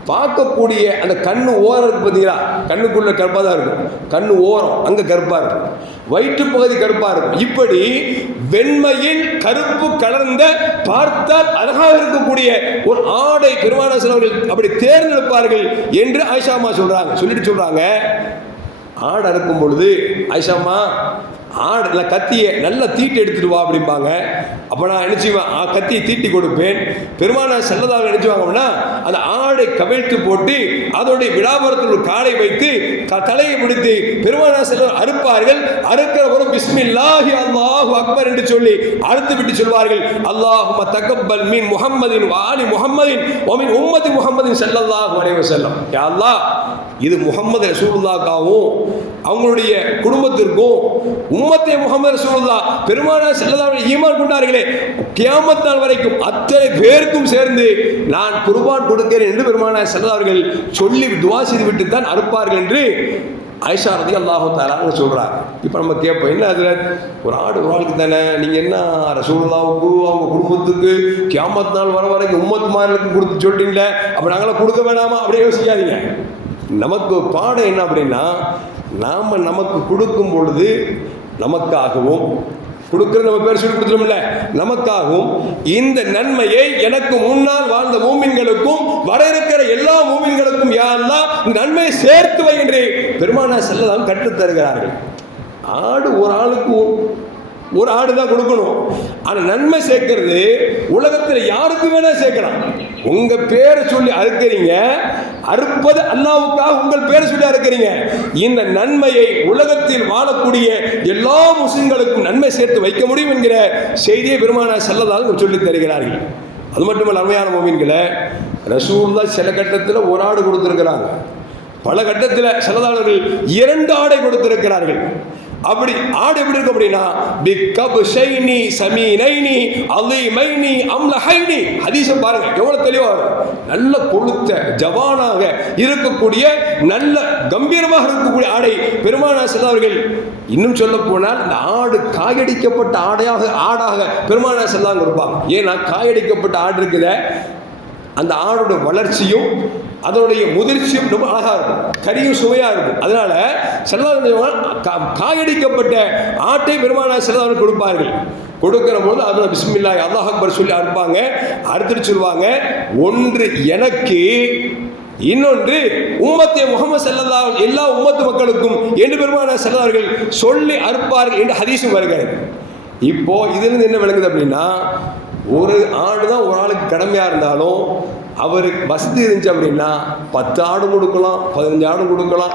பார்க்கக்கூடிய அந்த கண்ணு ஓரம் இருக்கு பார்த்தீங்களா, கண்ணுக்குள்ள கருப்பாக தான் இருக்கும், கண்ணு ஓரம் அங்கே கருப்பாக இருக்கும், வயிற்று பகுதி கருப்பாக இருக்கும். இப்படி வெண்மையில் கருப்பு கலர்ந்த பார்த்தால் அழகாக இருக்கக்கூடிய ஒரு ஆடை பெருமானார் ஸல்லல்லாஹு அப்படி தேர்ந்தெடுப்பார்கள் என்று ஆயிஷாமா சொல்றாங்க. சொல்லிட்டு சொல்றாங்க, ஆடு அறுக்கும் பொழுது ஆயிஷாமா ஆடு கத்தியை நல்லா தீட்டி எடுத்துட்டு வா அப்படிம்பாங்க. அப்போ நான் நினைச்சுவேன் கத்தியை தீட்டி கொடுப்பேன். பெருமானார் ஸல்லல்லாஹு அலைஹி நினைச்சுவாங்க அப்படின்னா அந்த ஆடை கவிழ்த்து போட்டு அதோடைய விழாபுரத்தில் ஒரு காலை வைத்து தலையை பிடித்து பெருமானார் ஸல்லல்லாஹு அறுப்பார்கள். அறுக்கிற ஒரு பிஸ்மில்லாஹி அல்லாஹு அக்பர் என்று சொல்லி அறுத்து விட்டு சொல்வார்கள், அல்லாஹும்ம தகப்பல் மின் முஹம்மதின் வ ஆலி முஹம்மதின் வ மின் உம்மதி முஹம்மதின் ஸல்லல்லாஹு அலைஹி வஸல்லம். யா அல்லாஹ், இது முஹம்மது ரசூலுல்லாஹ்காவும் அவங்களுடைய குடும்பத்திற்கும் உம்மத்தே முஹம்மது ரசூலுல்லாஹ் பெருமானார் ஸல்லல்லாஹு அலைஹி ஈமான் கொண்டார்களே கியாமத் நாள் வரைக்கும் அத்தனை பேருக்கும் சேர்ந்து நான் குர்பான் கொடுக்கிறேன் என்று பெருமானார் ஸல்லல்லாஹு அலைஹி சொல்லி துஆ செய்து விட்டு தான் அறுப்பார்கள் என்று ஆயிஷா ரலியல்லாஹு தஆலா சொல்றாங்க. இப்போ நம்ம கேட்போம், என்ன ஹஜ்ரத், ஒரு ஆடு ஒரு ஆளுக்கு தானே, நீங்கள் என்ன ரசூலுல்லாஹ்வுக்கு அவங்க குடும்பத்துக்கு கியாமத் நாள் வர வரைக்கும் உம்மத்துமார்களுக்கு கொடுத்து சொல்லிட்டீங்களே, அப்போ நாங்களாம் கொடுக்க வேணாமா அப்படி யோசிக்காதீங்க. நமக்கு பாடம் என்ன அப்படின்னா, நாம் நமக்கு கொடுக்கும் பொழுது நமக்காகவும் கொடுக்குறது நம்ம பேர் சொல்லி கொடுத்துட்டோம்ல, நமக்காகவும் இந்த நன்மையை எனக்கு முன்னால் வாழ்ந்த மூமின்களுக்கும் வர இருக்கிற எல்லா மூமின்களுக்கும் யா அல்லாஹ் நன்மையை சேர்த்து வை என்று பெருமானார் ஸல்லல்லாஹு கற்றுத் தருகிறார்கள். ஆடு ஒரு ஆளுக்கு ஒரு ஆடு தான் கொடுக்கணும். ஆனால் நன்மை சேர்க்கிறது உலகத்தில் யாருக்கு வேணா சேர்க்கலாம். உங்க பேரை சொல்லி அறுக்கிறீங்க, அறுப்பது அல்லாஹ்வுக்காக உங்கள் பேரை சொல்லி அறுக்கிறீங்க. இந்த நன்மையை உலகத்தில் வாழக்கூடிய எல்லா முஸ்லிம்களுக்கும் நன்மை சேர்த்து வைக்க முடியும் என்கிற செய்தியை பெருமானார் ஸல்லல்லாஹு சொல்லி தருகிறார்கள். அது மட்டுமல்ல, அருமையான மோமின்களை, ரசூலுல்லாஹ் சில கட்டத்தில் ஒரு ஆடு கொடுத்திருக்கிறாங்க, பல கட்டத்தில் ஸல்லல்லாஹு 2 ஆடை கொடுத்திருக்கிறார்கள். அப்படி ஆடு எப்படி இருக்கு அப்படின்னா பிக்கப்ஷைனி சமீனைனி அலீமைனி அம்லஹைனி. ஹதீஸை பாருங்க எவ்வளவு தெளிவா வரும். நல்ல கொழுத்த ஜவானாக இருக்கக்கூடிய நல்ல கம்பீரமாக இருக்கக்கூடிய ஆடை பெருமானார் ஸல்லல்லாஹு இன்னும் சொல்ல போனால் இந்த ஆடு காயடிக்கப்பட்ட ஆடாக பெருமானார் ஸல்லல்லாஹு கொடுப்பாங்க. ஏன்னா காயடிக்கப்பட்ட ஆடு இருக்குத, அந்த ஆடோட வளர்ச்சியும் அதனுடைய முதிர்ச்சியும் ரொம்ப அழகாக இருக்கும், கறியும் சுவையாக இருக்கும். அதனால ஸல்லல்லாஹு காயடிக்கப்பட்ட ஆட்டை பெருமானார் ஸல்லல்லாஹு கொடுப்பார்கள். கொடுக்கிற போது அதில் பிஸ்மில்லாஹி அல்லாஹ் அக்பர் சொல்லி அறுப்பாங்க. அறுத்துட்டு சொல்லுவாங்க, ஒன்று எனக்கு, இன்னொன்று உம்மத்தே முஹம்மது ஸல்லல்லாஹு எல்லா உம்மத்து மக்களுக்கும் என்று பெருமானார் ஸல்லல்லாஹு சொல்லி அறுப்பார்கள் என்று ஹதீஸும் வருகிறது. இப்போ இதிலிருந்து என்ன விளங்குது அப்படின்னா, ஒரு ஆடு தான் ஒரு ஆளுக்கு கடமையாக இருந்தாலும் அவருக்கு வசதி இருந்துச்சு அப்படின்னா 10 ஆடு கொடுக்கலாம், 15 ஆடு கொடுக்கலாம்,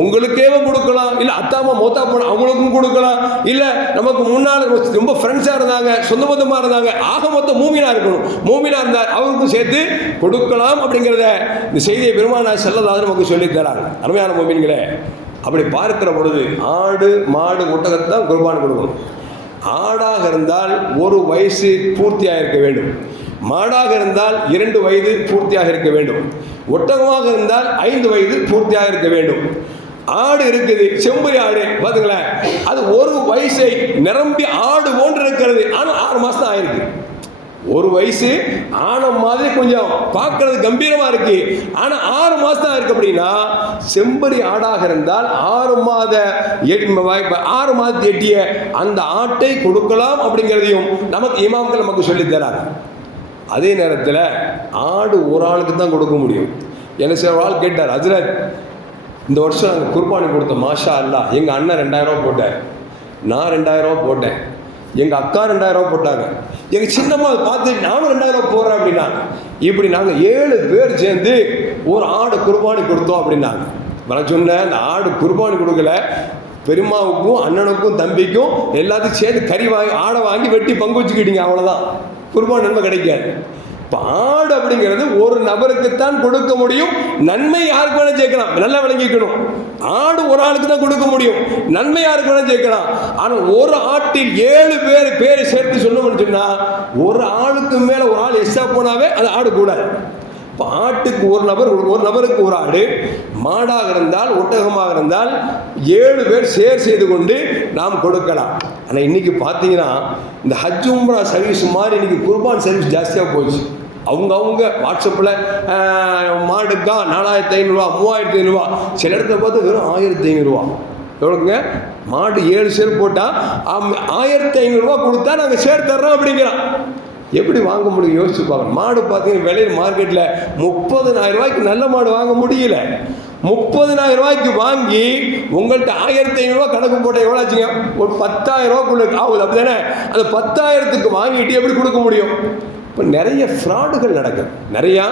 உங்களுக்கேவே கொடுக்கலாம், இல்லை அத்தாமா மோத்தா போன அவங்களுக்கும் கொடுக்கலாம், இல்லை நமக்கு முன்னால் ரொம்ப ஃப்ரெண்ட்ஸாக இருந்தாங்க, சொந்த மொத்தமாக இருந்தாங்க, ஆக மொத்தம் மூமினாக இருக்கணும், மூமினாக இருந்தால் அவருக்கும் சேர்த்து கொடுக்கலாம் அப்படிங்கிறத இந்த செய்தியை பெருமானார் ஸல்லல்லாஹு நமக்கு சொல்லித் தராங்க. அருமையான மூமின்களே, அப்படி பார்க்கிற பொழுது ஆடு மாடு ஒட்டகத்தை தான் குர்பான் கொடுக்கணும். ஆடாக இருந்தால் 1 வயசு பூர்த்தியாக இருக்க வேண்டும், மாடாக இருந்தால் 2 வயது பூர்த்தியாக இருக்க வேண்டும், ஒட்டகமாக இருந்தால் 5 வயது பூர்த்தியாக இருக்க வேண்டும். ஆடு இருக்குது, செம்பரி ஆடு பார்த்துங்களேன், அது 1 வயசை நிரம்பி ஆடு போன்று இருக்கிறது, ஆனால் 6 மாதம் தான் ஆயிருக்கு. 1 வயசு ஆன மாதிரி கொஞ்சம் பார்க்கறது கம்பீரமா இருக்கு, ஆனா 6 மாசம் தான் இருக்கு. அப்படின்னா செம்பரி ஆடாக இருந்தால் 6 மாதத்தை எட்டிய அந்த ஆட்டை கொடுக்கலாம் அப்படிங்கிறதையும் நமக்கு இமாம்கள் நமக்கு சொல்லித் தராங்க. அதே நேரத்தில் ஆடு ஒரு ஆளுக்கு தான் கொடுக்க முடியும். எனக்கு சில ஆள் கேட்டார், ஹஜ்ரத் இந்த வருஷம் நாங்கள் குர்பானி கொடுத்தோம், மாஷா அல்லா, எங்கள் அண்ணன் 2000 ரூபா போட்டார், நான் 2000 ரூபா போட்டேன், எங்கள் அக்கா 2000 ரூபா போட்டாங்க, எங்கள் சின்னம்மா அதை பார்த்து நானும் 2000 ரூபா போடுறேன் அப்படின்னாங்க. இப்படி நாங்கள் 7 பேர் சேர்ந்து ஒரு ஆடு குர்பானி கொடுத்தோம் அப்படின்னாங்க. நான் சொன்னேன், அந்த ஆடு குர்பானி கொடுக்கல, பெரியம்மாவுக்கும் அண்ணனுக்கும் தம்பிக்கும் எல்லாத்தையும் சேர்ந்து கறி வாங்கி ஆடை வாங்கி வெட்டி பங்கு வச்சுக்கிட்டீங்க, அவ்வளோதான், குர்பான் நன்மை கிடைக்காது. ஆடு அப்படிங்கிறது ஒரு நபருக்குத்தான் கொடுக்க முடியும். நன்மை யாருக்கு வேணா சேர்க்கலாம், நல்லா விளங்கிக்கணும். ஆடு ஒரு ஆளுக்கு தான் கொடுக்க முடியும், நன்மை யாருக்கு வேணா சேர்க்கலாம். ஆனால் ஒரு ஆட்டில் 7 பேரை சேர்த்து சொல்லணும்னு சொன்னா ஒரு ஆளுக்கு மேல ஒரு ஆள் எக்ஸ்ட்ரா போனாவே அது ஆடு கூடாது. ஆட்டுக்கு ஒரு நபருக்கு ஒரு ஆடு, மாடாக இருந்தால் ஒட்டகமாக இருந்தால் 7 பேர் ஷேர் செய்து கொண்டு நாம் கொடுக்கலாம். ஆனால் இன்னைக்கு பார்த்தீங்கன்னா இந்த ஹஜ் உம்ரா சர்வீஸ் மாதிரி இன்னைக்கு குர்பான் சர்வீஸ் ஜாஸ்தியாக போச்சு. அவங்க வாட்ஸ்அப்பில் மாடுக்கா 4500 3500, சில இடத்துல பார்த்து வெறும் 1500. எவ்வளோங்க? மாடு 7 ஷேர் போட்டால் 1500 கொடுத்தா நாங்கள் ஷேர் தர்றோம் அப்படிங்கிறான். எப்படி வாங்க முடியும் யோசிச்சு பார்க்கணும். மாடு பார்த்தீங்கன்னா விலையில் மார்க்கெட்டில் 30,000 ரூபாய்க்கு நல்ல மாடு வாங்க முடியல. 30,000 ரூபாய்க்கு வாங்கி உங்கள்கிட்ட 1500 கணக்கு போட்ட எவ்வளோ ஆச்சுங்க? ஒரு 10,000 ரூபாய்க்குள்ள ஆகுது, அப்படி தானே? அந்த 10,000க்கு வாங்கிட்டு எப்படி கொடுக்க முடியும்? இப்போ நிறைய ஃப்ராடுகள் நடக்குது நிறையா.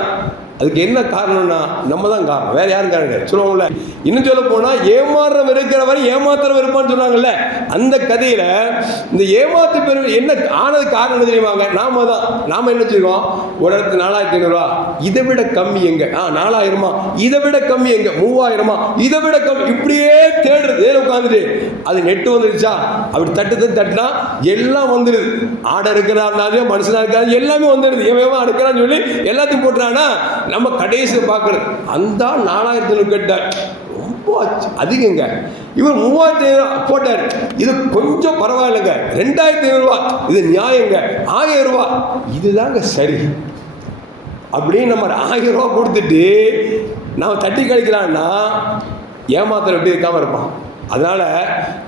அதுக்கு என்ன காரணம்னா நம்ம தான் காரணம், வேற யாரும் காரணம் கிடையாது. சொல்லுவாங்கல்ல, இன்னும் சொல்ல போனால் ஏமாற்றம் இருக்கிற வரை ஏமாத்திரம் இருப்பான்னு சொன்னாங்கல்ல, அந்த கதையில் இந்த ஏமாற்று பெரு என்ன ஆனது காரணம் தெரியுமாங்க? நாம என்ன செய்வோம்? ஒரு இடத்துல 4,500, இதை விட கம்மி எங்க? 4,000, இதை விட கம்மி எங்க? 3,000, இதை விட கம்மி, இப்படியே தேடுறது உட்காந்துட்டு. அது நெட்டு வந்துருச்சா அப்படி தட்டுனா எல்லாம் வந்துடுது. ஆடை இருக்கிறாருனாலே மனுஷனா இருக்காது எல்லாமே வந்துடுது. எவன் அடுக்கிறான்னு சொல்லி எல்லாத்தையும் போட்டுறானா நம்ம கடைசி பார்க்கறது. அந்த 4,000 கேட்ட ரொம்ப அதிகங்க. இவர் 3,500 போட்டார், இது கொஞ்சம் பரவாயில்லைங்க. 2,500 ரூபா, இது நியாயங்க. 1,000 ரூபா, இதுதாங்க சரி அப்படின்னு நம்ம 1,000 ரூபா கொடுத்துட்டு நம்ம தட்டி கழிக்கலாம்னா ஏமாத்திரம் எப்படி இருக்காம இருப்பான். அதனால்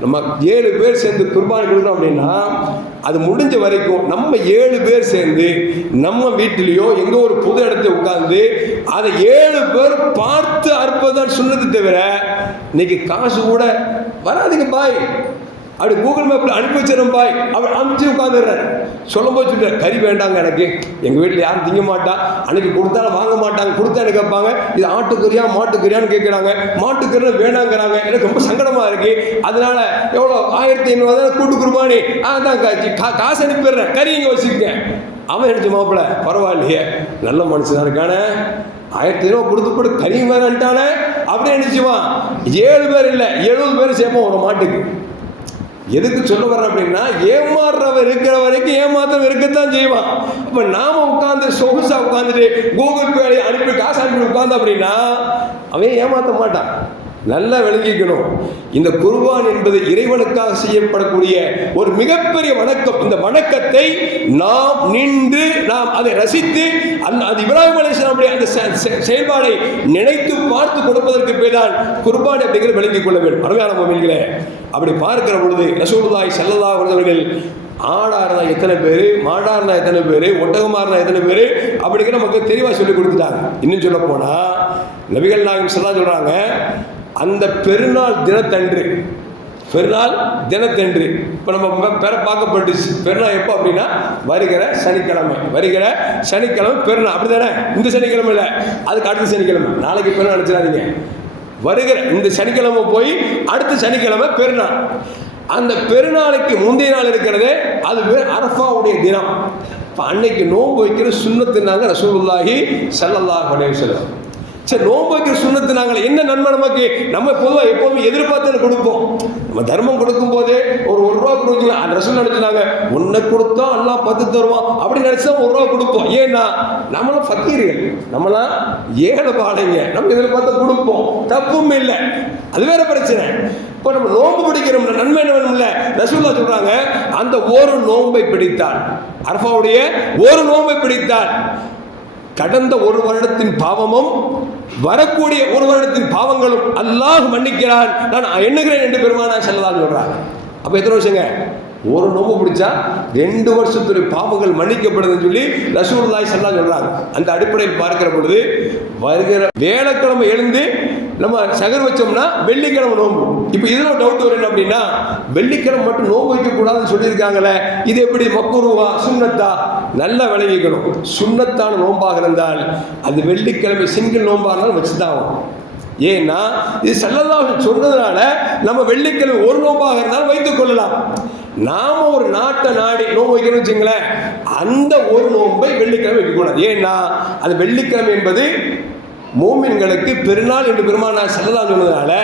நம்ம 7 பேர் சேர்ந்து குர்பான் கொடுக்கணும் அப்படின்னா அது முடிஞ்ச வரைக்கும் நம்ம 7 பேர் சேர்ந்து நம்ம வீட்டிலையோ எங்கோ ஒரு புது இடத்துல உட்கார்ந்து அதை 7 பேர் பார்த்து அற்புதம் சொன்னது தவிர இன்னைக்கு காசு கூட வராதுங்க பாய், அப்படி கூகுள் மேப்பில் அனுப்பி வச்சிடறேன் பாய், அப்படி அனுப்பிச்சு உட்காந்துடுறாரு. சொல்லும் போது சொல்லிட்டு கறி வேண்டாங்க எனக்கு, எங்கள் வீட்டில் யாரும் திங்க மாட்டா, அன்னைக்கு கொடுத்தாலும் வாங்க மாட்டாங்க, கொடுத்தா எனக்கு கேட்பாங்க இது ஆட்டுக்கறியா மாட்டுக்கறியான்னு கேட்குறாங்க, மாட்டுக்கறின்னு வேணாங்கிறாங்க. எனக்கு ரொம்ப சங்கடமாக இருக்கு. அதனால எவ்வளோ 1,500 தான் கூட்டு குருபானி, அதான் காசு அனுப்பிடுறேன், கறி இங்கே வச்சுருக்கேன். அவன் எடுத்து மாப்பிள்ள பரவாயில்லையே நல்ல மனுஷனாக இருக்கானே, 1,500 கொடுத்து போட்டு கறி வேணான்ட்டானே அப்படியே நினச்சிவான். 7 பேர் இல்லை 70 பேர் சேர்ப்போம் ஒரு மாட்டுக்கு. எதுக்கு சொல்ல வர்றேன் அப்படின்னா ஏமாறுறவன் இருக்கிற வரைக்கும் ஏமாற்றம் இருக்கத்தான் செய்வான். அப்ப நாம உட்கார்ந்து சொகுசா உட்கார்ந்துட்டு கூகுள் பே அனுப்பி காசு அனுப்பி உட்கார்ந்து அப்படின்னா அவன் ஏமாற்ற மாட்டான். நல்லா விளங்கிக்கணும். இந்த குர்பான் என்பது இறைவனுக்காக செய்யப்படக்கூடிய ஒரு மிகப்பெரிய வணக்கம். இந்த வணக்கத்தை நாம் நின்று நாம் அதை ரசித்து அது இப்ராஹிம் அலைஹிஸ்ஸலாமுடைய அந்த செயல்பாடை நினைத்து பார்த்து கொடுப்பதற்கு பேர் தான் குர்பான் அப்படிங்கிறது விளங்கிக் கொள்ள வேண்டும். அருமையான முஃமின்களே, அப்படி பார்க்கிற பொழுது ரசூலுல்லாஹி ஸல்லல்லாஹு அலைஹி அவர்கள் ஆடா இருந்தா எத்தனை பேர், மாடா இருந்தா எத்தனை பேர், ஒட்டகமா இருந்தா எத்தனை பேர் அப்படிங்கிற நமக்கு தெளிவாக சொல்லி கொடுத்துட்டாங்க. இன்னும் சொல்ல போனா நபிகள் நாயகம் ஸல்லல்லாஹு அலைஹி சொல்றாங்க, அந்த பெருநாள் தினத்தன்று இப்போ நம்ம பார்க்கப்பட்டுச்சு. பெருநாள் எப்போ அப்படின்னா வருகிற சனிக்கிழமை பெருநாள், அப்படி தானே? இந்த சனிக்கிழமை இல்லை, அதுக்கு அடுத்த சனிக்கிழமை. நாளைக்கு பெருநாள் நினச்சிடாதீங்க. வருகிற இந்த சனிக்கிழமை போய் அடுத்த சனிக்கிழமை பெருநாள். அந்த பெருநாளைக்கு முந்தைய நாள் இருக்கிறதே அது அரஃபாவுடைய தினம். இப்போ அன்னைக்கு நோன்பு வைக்கிற சுன்னத்துனாங்க ரசூலுல்லாஹி ஸல்லல்லாஹு அலைஹி வஸல்லம். சரி, நோன்பு வைக்கிற சுன்னத்து நாங்கள் என்ன நன்மை நமக்கு? நம்ம பொதுவாக எப்பவுமே எதிர்பார்த்து கொடுப்போம். நம்ம தர்மம் கொடுக்கும் போதே ஒரு ரூபா கொடுக்கலாம். அந்த ரசூல் நினைச்சாங்க ஒன்றை கொடுத்தா எல்லாம் 10 தருவான் அப்படி நினைச்சா 1 ரூபா கொடுப்போம். ஏன்னா நம்மளாம் ஃபக்கீர்கள், நம்மளாம் ஏழை பாடைங்க, நம்ம எதிர்பார்த்து கொடுப்போம், தப்பும் இல்லை, அது வேற பிரச்சனை. இப்போ நம்ம நோன்பு பிடிக்கிறோம், நன்மை என்ன வேணும்ல? ரசூலுல்லாஹ் சொல்றாங்க, அந்த ஒரு நோன்பை பிடித்தால், அரஃபாவுடைய ஒரு நோன்பை பிடித்தால் கடந்த ஒரு வருடத்தின் பாவமும் வரக்கூடிய ஒரு வருடத்தின் பாவங்களும் அல்லாஹ் மன்னிக்கிறான் நான் எண்ணுகிறேன் என்று பெருமானார் ஸல்லல்லாஹு அலைஹி சொல்றாங்க. அப்ப எத்தனை வருஷங்க? ஒரு நோம்பு பிடிச்சா 2 வருஷத்துடைய பாவங்கள் மன்னிக்கப்படுதுன்னு சொல்லி ரசூலுல்லாஹி ஸல்லல்லாஹு அலைஹி சொல்றாங்க. அந்த அடிப்படையில் பார்க்கிற பொழுது வருகிற வேலைக்கிழமை எழுந்து நம்ம சகர் வச்சோம்னா வெள்ளிக்கிழமை நோம்பு. இப்போ இதில் டவுட் வரும் அப்படின்னா, வெள்ளிக்கிழமை மட்டும் நோம்பு வைக்கக்கூடாதுன்னு சொல்லியிருக்காங்களே, இது எப்படி மக்ரூவா சுன்னத்தா? நல்லா விளங்கிக்கணும். சுன்னத்தான நோம்பாக இருந்தால் அது வெள்ளிக்கிழமை சிங்கிள் நோம்பாக இருந்தாலும் வச்சுதான் ஆகும். ஏன்னா இது ஸல்லல்லாஹு சொன்னதுனால நம்ம வெள்ளிக்கிழமை ஒரு நோம்பாக இருந்தாலும் வைத்துக் கொள்ளலாம். நாம ஒரு நாட்டை நாடி நோம்பு வைக்கணும்னு வச்சுங்களேன், அந்த ஒரு நோன்பை வெள்ளிக்கிழமை வைக்கக்கூடாது. ஏன்னா அது வெள்ளிக்கிழமை என்பது மூமின்களுக்கு பெருநாள் என்று பெருமானார் ஸல்லல்லாஹு அலைஹி வஸல்லம் சொன்னதுனால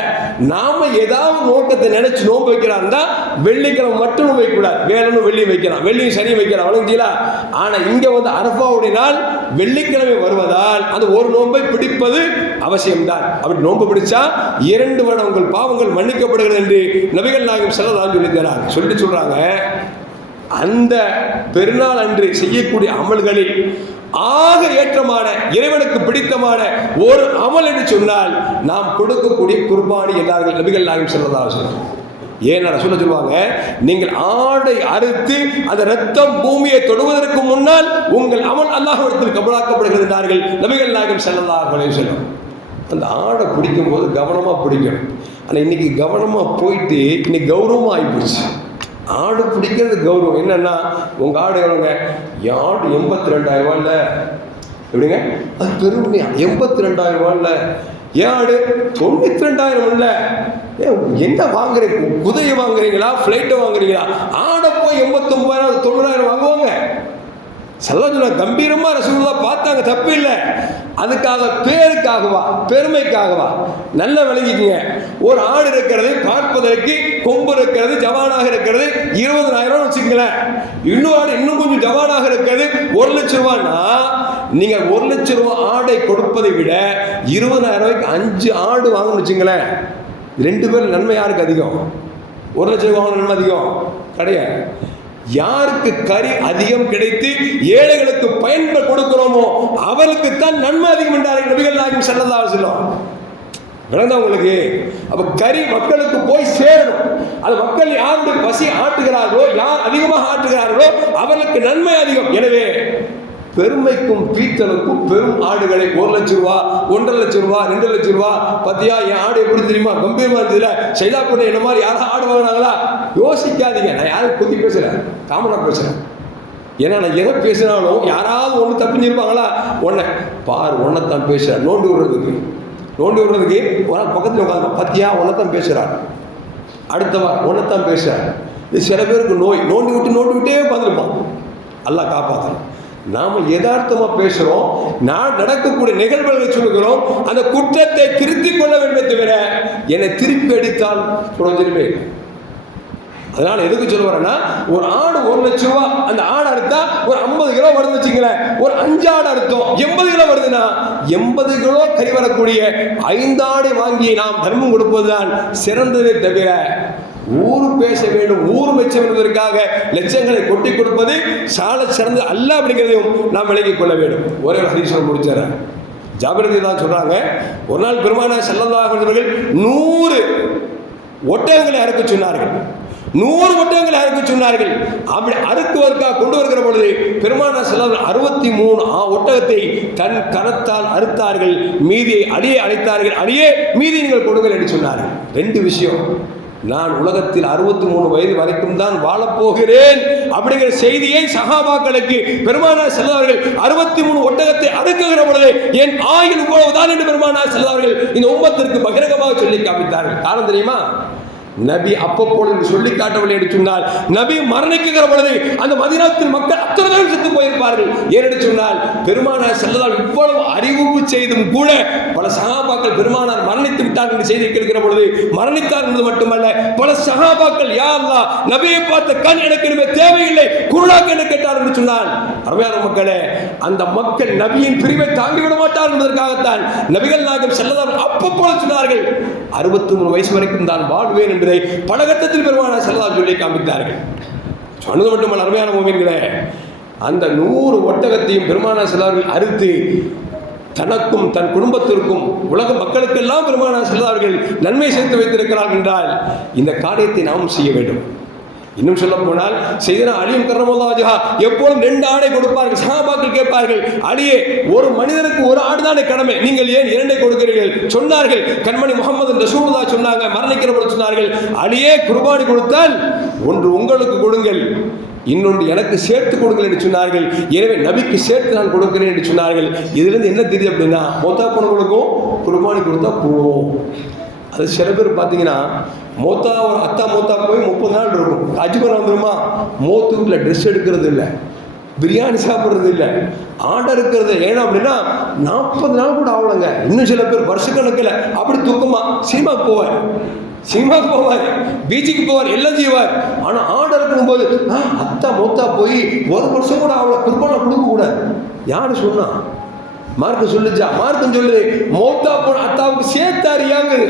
நாம ஏதாவது நோக்கத்தை நினைச்சு நோன்பு வைக்கிறாருந்தா வெள்ளிக்கிழமை மட்டும் வைக்கக்கூடாது. வேலைன்னு வெள்ளி வைக்கலாம், வெள்ளியும் சனி வைக்கலாம், வழங்குங்களா. ஆனா இங்க வந்து அரஃபாவுடைய நாள் வெள்ளிக்கிழமை வருவதால் அந்த ஒரு நோன்பை பிடிப்பது அவசியம்தான். அப்படி நோன்பு பிடிச்சா 2 வருடம் உங்கள் பாவங்கள் மன்னிக்கப்படுகிறது என்று நபிகள் நாயகம் ஸல்லல்லாஹு அலைஹி வஸல்லம் சொல்லிட்டு சொல்றாங்க. அந்த பெருநாள் அன்று செய்யக்கூடிய அமல்களில் ஆக ஏற்றமான இறைவனுக்கு பிடித்தமான ஒரு அமல் என்று சொன்னால் நாம் கொடுக்கக்கூடிய குர்பானி என்றார்கள் நபிகள் நாயகம் ஸல்லல்லாஹு அலைஹி வஸல்லம். ஏன் சொல்லுவாங்க, நீங்கள் ஆடை அறுத்து அந்த ரத்தம் பூமியை தொடுவதற்கு முன்னால் உங்கள் அமல் அல்லாஹ்விடத்தில் கபூலாக்கப்படுகிறது என்றார்கள் நபிகள் நாயகம் ஸல்லல்லாஹு அலைஹி வஸல்லம். அந்த ஆடை பிடிக்கும் போது கவனமா பிடிக்கணும். ஆனால் இன்னைக்கு கவனமா போயிட்டு இன்னைக்கு கௌரவமா ஆகிப்போச்சு. ஆடு பிடிக்கிறது கௌரவம். என்னன்னா உங்க ஆடு எவ்வளோங்க? ஆடு 82,000 ரூபாய்ல எப்படிங்க? அது பெருமையா 82,000 ரூபாய்ல. ஏன் ஆடு 92,000 இல்லை. என்ன வாங்குறீங்க? குதிரை வாங்குறீங்களா, ஃப்ளைட்டை வாங்குறீங்களா? ஆடை போய் 89,000 90,000 வாங்குவாங்க. சொல்ல கம்பீரமா ரசூலுல்லாஹ் பார்த்தாங்க, தப்பு இல்லை. அதுக்காக பேருக்காகவா பெருமைக்காகவா? நல்ல விளங்கிக்கங்க. ஒரு ஆடு இருக்கிறது பார்ப்பதற்கு கொம்பு இருக்கிறது, ஜவானாக இருக்கிறது 20,000 வச்சுக்கங்களேன். இன்னும் ஆடு இன்னும் கொஞ்சம் ஜவானாக இருக்கிறது 1 லட்சம் ரூபான்னா நீங்க 1 லட்சம் ரூபாய் ஆடை கொடுப்பதை விட 20,000 ரூபாய்க்கு 5 ஆடு வாங்கணும்னு வச்சுங்களேன். 2 பேர் நன்மை யாருக்கு அதிகம்? 1 லட்சம் ரூபாய் வாங்கணும் நன்மை அதிகம் கிடையாது. யாருக்கு கறி அதிகம் கிடைத்து ஏழைகளுக்கு பயன்பட கொடுக்கிறோமோ அவருக்கு தான் நன்மை அதிகம் என்றார்கள் நபிகள் நாயகம் ஸல்லல்லாஹு அலைஹி வஸல்லம். விளங்குதா உங்களுக்கு? அப்ப கறி மக்களுக்கு போய் சேரணும். அது மக்கள் யாருடைய பசி ஆட்டுகிறார்களோ, யார் அதிகமாக ஆட்டுகிறார்களோ அவர்களுக்கு நன்மை அதிகம். எனவே பெருமைக்கும் பீத்தலுக்கும் பெரும் ஆடுகளை 1 லட்சம் ரூபா, 1.5 லட்சம் ரூபா, 2 லட்சம் ரூபா. பத்தியா என் ஆடு எப்படி தெரியுமா? கம்பீரமா இருந்ததுல. சைதாப்பேட்டை என்ன மாதிரி யாரும் ஆடு வாங்கினாங்களா? யோசிக்காதீங்க. நான் யாரும் குத்தி பேசுறேன், காமனா பேசுறேன். ஏன்னா நான் எதை பேசினாலும் யாராவது ஒன்று தப்பிஞ்சிருப்பாங்களா? ஒன்றை பார், ஒன்னைத்தான் பேசுறேன். நோண்டி விடுறதுக்கு ஒரு பக்கத்தில் உட்காந்து பத்தியா ஒன்னைத்தான் பேசுறான், அடுத்தவன் ஒன்னைத்தான் பேசுறான். இது சில பேருக்கு நோய். நோண்டி விட்டே உட்காந்துருப்பான். அல்லாஹ் காப்பாற்றணும். நாம யதார்த்தமா பேசுறோம், நான் நடக்கக்கூடிய நிகழ்வுகளை சொல்லுகிறோம். அந்த குற்றத்தை திருத்திக் கொள்ள வேண்டும் தவிர என்னை திருப்பி அடித்தால் பிரயோஜனமே இல்லை. அதனால எதுக்கு சொல்ல வரேன்னா, ஒரு ஆடு 1 லட்சம் ரூபா, அந்த ஆடு அறுத்தா ஒரு 50 கிலோ வருதுன்னு வச்சுங்களேன். ஒரு 5 ஆடு அறுத்தோம் 80 கிலோ வருதுன்னா 80 கிலோ கறி வரக்கூடிய 5 ஆடை வாங்கி நாம் தர்மம் கொடுப்பதுதான் சிறந்ததே தவிர ஊர் பேச வேண்டும், ஊர் மெச்சம் என்பதற்காக லட்சங்களை கொட்டி கொடுப்பது சால சிறந்து அல்ல அப்படிங்கிறதையும் நாம் விளங்கிக் கொள்ள வேண்டும். ஒரே ஒரு ஹதீஸ் முடிச்சார். ஜாபிர் தான் சொல்றாங்க, ஒரு நாள் பெருமானார் ஸல்லல்லாஹு அலைஹி வஸல்லம் 100 ஒட்டகங்களை அறுக்க சொன்னார்கள். 100 ஒட்டகங்களை அறுக்க சொன்னார்கள். அப்படி அறுக்குவதற்காக கொண்டு வருகிற பொழுது பெருமானார் ஸல்லல்லாஹு அலைஹி வஸல்லம் 63 ஒட்டகத்தை தன் கரத்தால் அறுத்தார்கள். மீதியை அடியே அழைத்தார்கள். அடியே மீதி நீங்கள் கொடுங்கள் என்று சொன்னார்கள். 2 விஷயம். நான் உலகத்தில் 63 வயது வரைக்கும் தான் வாழப்போகிறேன் அப்படிங்கிற செய்தியை சஹாபாக்களுக்கு பெருமானார் ஸல்லல்லாஹு அலைஹி வஸல்லம் 63 ஒட்டகத்தை அறுக்குகிற பொழுது என் ஆயுள் இவ்வளவுதான் என்று பெருமானார் ஸல்லல்லாஹு அலைஹி வஸல்லம் இந்த உம்மத்திற்கு பகிரங்கமாக சொல்லி காமித்தார்கள். காரணம் தெரியுமா? நபி அப்பப்பொழுது சொல்லி காட்டவில்லை என்று சொன்னால் நபி மரணிக்குகிற பொழுது அந்த மதீனாவில் மக்கள் அத்தனை பேர் செத்து போயிருப்பார்கள். ஏனென்று சொன்னால் பெருமானார் ஸல்லல்லாஹு அலைஹி வஸல்லம் இவ்வளவு அறிவிப்பு செய்தும் கூட பல சஹாபாக்கள் பெருமானார் மரணித்து விட்டார் என்று செய்தி கேட்கிற பொழுது மரணித்தார் என்பது மட்டுமல்ல, பல சஹாபாக்கள் யா அல்லாஹ் நபியை பார்த்த கண் எனக்கு இனிமே தேவையில்லை, குருடாக்கு என்று கேட்டார் என்று சொன்னான். அருமையான மக்களே, அந்த மக்கள் நபியின் பிரிவை தாங்கிவிட மாட்டார் என்பதற்காகத்தான் நபிகள் நாயகம் ஸல்லல்லாஹு அலைஹி வஸல்லம் அப்பப்பொழுது சொன்னார்கள் 63 வயசு வரைக்கும் தான் வாழ்வேன் என்று பல கட்டத்தில் பெருமானார் ஸல்லல்லாஹு அலைஹி வஸல்லம் சொல்லி காமித்தார்கள். சொன்னது மட்டுமல்ல, அருமையான மூமின்களே, அந்த 100 ஒட்டகத்தையும் பெருமானார் ஸல்லல்லாஹு அலைஹி வஸல்லம் அறுத்து தனக்கும் தன் குடும்பத்திற்கும் உலக மக்களுக்கெல்லாம் பெருமானார் ஸல்லல்லாஹு அலைஹி வஸல்லம் நன்மை சேர்த்து வைத்திருக்கிறார் என்றால் இந்த காரியத்தை நாம் செய்ய வேண்டும். இன்னும் சொல்ல போனால் செய்தனா அலியும் கர்ரமல்லாஹு வஜஹா எப்போதும் 2 ஆடை கொடுப்பார்கள். சஹாபாக்கள் கேட்பார்கள், அலியே ஒரு மனிதனுக்கு ஒரு ஆடு தானே கடமை, நீங்கள் ஏன் 2 கொடுக்கிறீர்கள்? சொன்னார்கள், கண்மணி முஹம்மது ரசூலுல்லாஹ் சொன்னாங்க, மரணிக்கிற பொழுது சொன்னார்கள், அலியே குர்பானி கொடுத்தால் ஒன்று உங்களுக்கு கொடுங்கள், இன்னொன்று எனக்கு சேர்த்து கொடுங்கள் என்று சொன்னார்கள். எனவே நபிக்கு சேர்த்து நான் கொடுக்கிறேன் என்று சொன்னார்கள். இதிலிருந்து என்ன தெரியுது அப்படின்னா, மொத்தா போனவங்களுக்கும் குர்பானி கொடுத்தா போவோம். அது சில பேர் பார்த்தீங்கன்னா மோத்தா அத்தா மோத்தா போய் 30 நாள் இருக்கும், அஜி பண்ண வந்துருமா, மோத்து வீட்டில் ட்ரெஸ் எடுக்கிறது இல்லை, பிரியாணி சாப்பிட்றது இல்லை, ஆடை இருக்கிறது. ஏன்னா அப்படின்னா 40 நாள் கூட ஆகலைங்க. இன்னும் சில பேர் வருஷக்கணக்கில் அப்படி தூக்கமா சினிமாவுக்கு போவார், பீச்சுக்கு போவார், எல்லாம் செய்வார். ஆனால் ஆடை இருக்கும்போது அத்தா மொத்தா போய் 1 வருஷம் கூட அவளை குர்பானை கொடுக்கக்கூடாது. யாரு சொன்னா? மார்க்கம் சொல்லுச்சா? மார்க்கம் சொல்லுது மௌத்தா போன அத்தாவுக்கு சேர்த்தாரியாங்குது.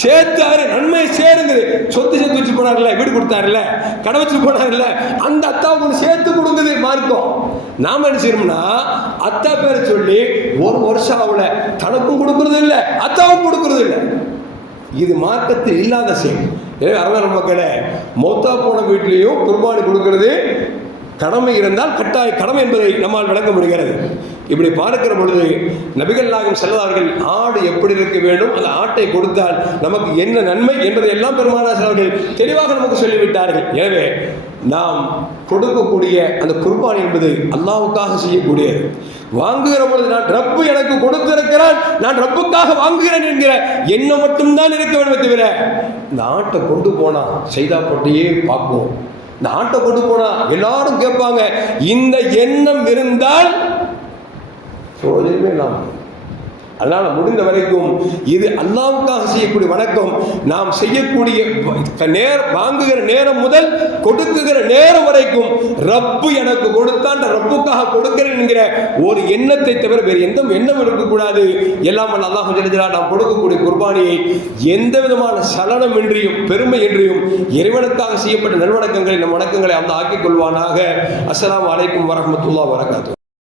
சேர்த்தாரு, நன்மையை சேருங்குது. சொத்து சேர்த்து வச்சு போனார்ல, வீடு கொடுத்தாருல, கடை வச்சு போனார்ல, அந்த அத்தாவுக்கு சேர்த்து கொடுக்குது மார்க்கம். நாம என்ன செய்யணும்னா அத்தா பேரை சொல்லி 1 வருஷம் அவள தனக்கும் கொடுக்கறது இல்லை, அத்தாவுக்கும் கொடுக்கறது இல்லை. இது மார்க்கத்தில் இல்லாத செயல். எனவே அரங்கர் மக்களே, மௌத்தா போன வீட்டிலையும் குர்பானி கொடுக்கிறது கடமை இருந்தால் கட்டாய கடமை என்பதை நம்மால் விளங்க முடிகிறது. இப்படி பார்க்கிற பொழுது நபிகள் நாயகம் ஸல்லல்லாஹு அலைஹி வஸல்லம் ஆடு எப்படி இருக்க வேண்டும், அந்த ஆட்டை கொடுத்தால் நமக்கு என்ன நன்மை என்பதை எல்லாம் பெருமானார் அவர்கள் தெளிவாக நமக்கு சொல்லிவிட்டார்கள். எனவே நாம் கொடுக்கக்கூடிய அந்த குர்பானி என்பது அல்லாஹ்வுக்காக செய்யக்கூடியது. வாங்குகிற பொழுது நான் ரப்பு எனக்கு கொடுத்திருக்கிறான், நான் ரப்புக்காக வாங்குகிறேன் என்கிற எண்ணம் மட்டும்தான் இருக்க வேண்டும். தவிர இந்த ஆட்டை கொண்டு போனா செய்தா போட்டியே பார்ப்போம், இந்த ஆட்டை கொண்டு போனா எல்லாரும் கேட்பாங்க, இந்த எண்ணம் இருந்தால் பிரயோஜனமே இல்லாமல். அதனால முடிந்த வரைக்கும் இது அல்லாஹ்வுக்காக செய்யக்கூடிய வணக்கம். நாம் செய்யக்கூடிய வாங்குகிற நேரம் முதல் கொடுக்குகிற நேரம் வரைக்கும் ரப்பு எனக்கு கொடுத்தான், ரப்புக்காக கொடுக்கிறேன் என்கிற ஒரு எண்ணத்தை தவிர வேறு எந்த எண்ணம் இருக்கக்கூடாது. எல்லாம் அல்லாஹ் ஜல்ல நாம் கொடுக்கக்கூடிய குர்பானியை எந்த விதமான சலனம் இன்றியும் பெருமை இன்றியும் இறைவனுக்காக செய்யப்பட்ட நல்வணக்கங்களை நம் வணக்கங்களை அல்லாஹ் ஆக்கிக் கொள்வானாக. அஸ்ஸலாமு அலைக்கும் வரஹ்மத்துல்லாஹி வபரகாத்துஹு.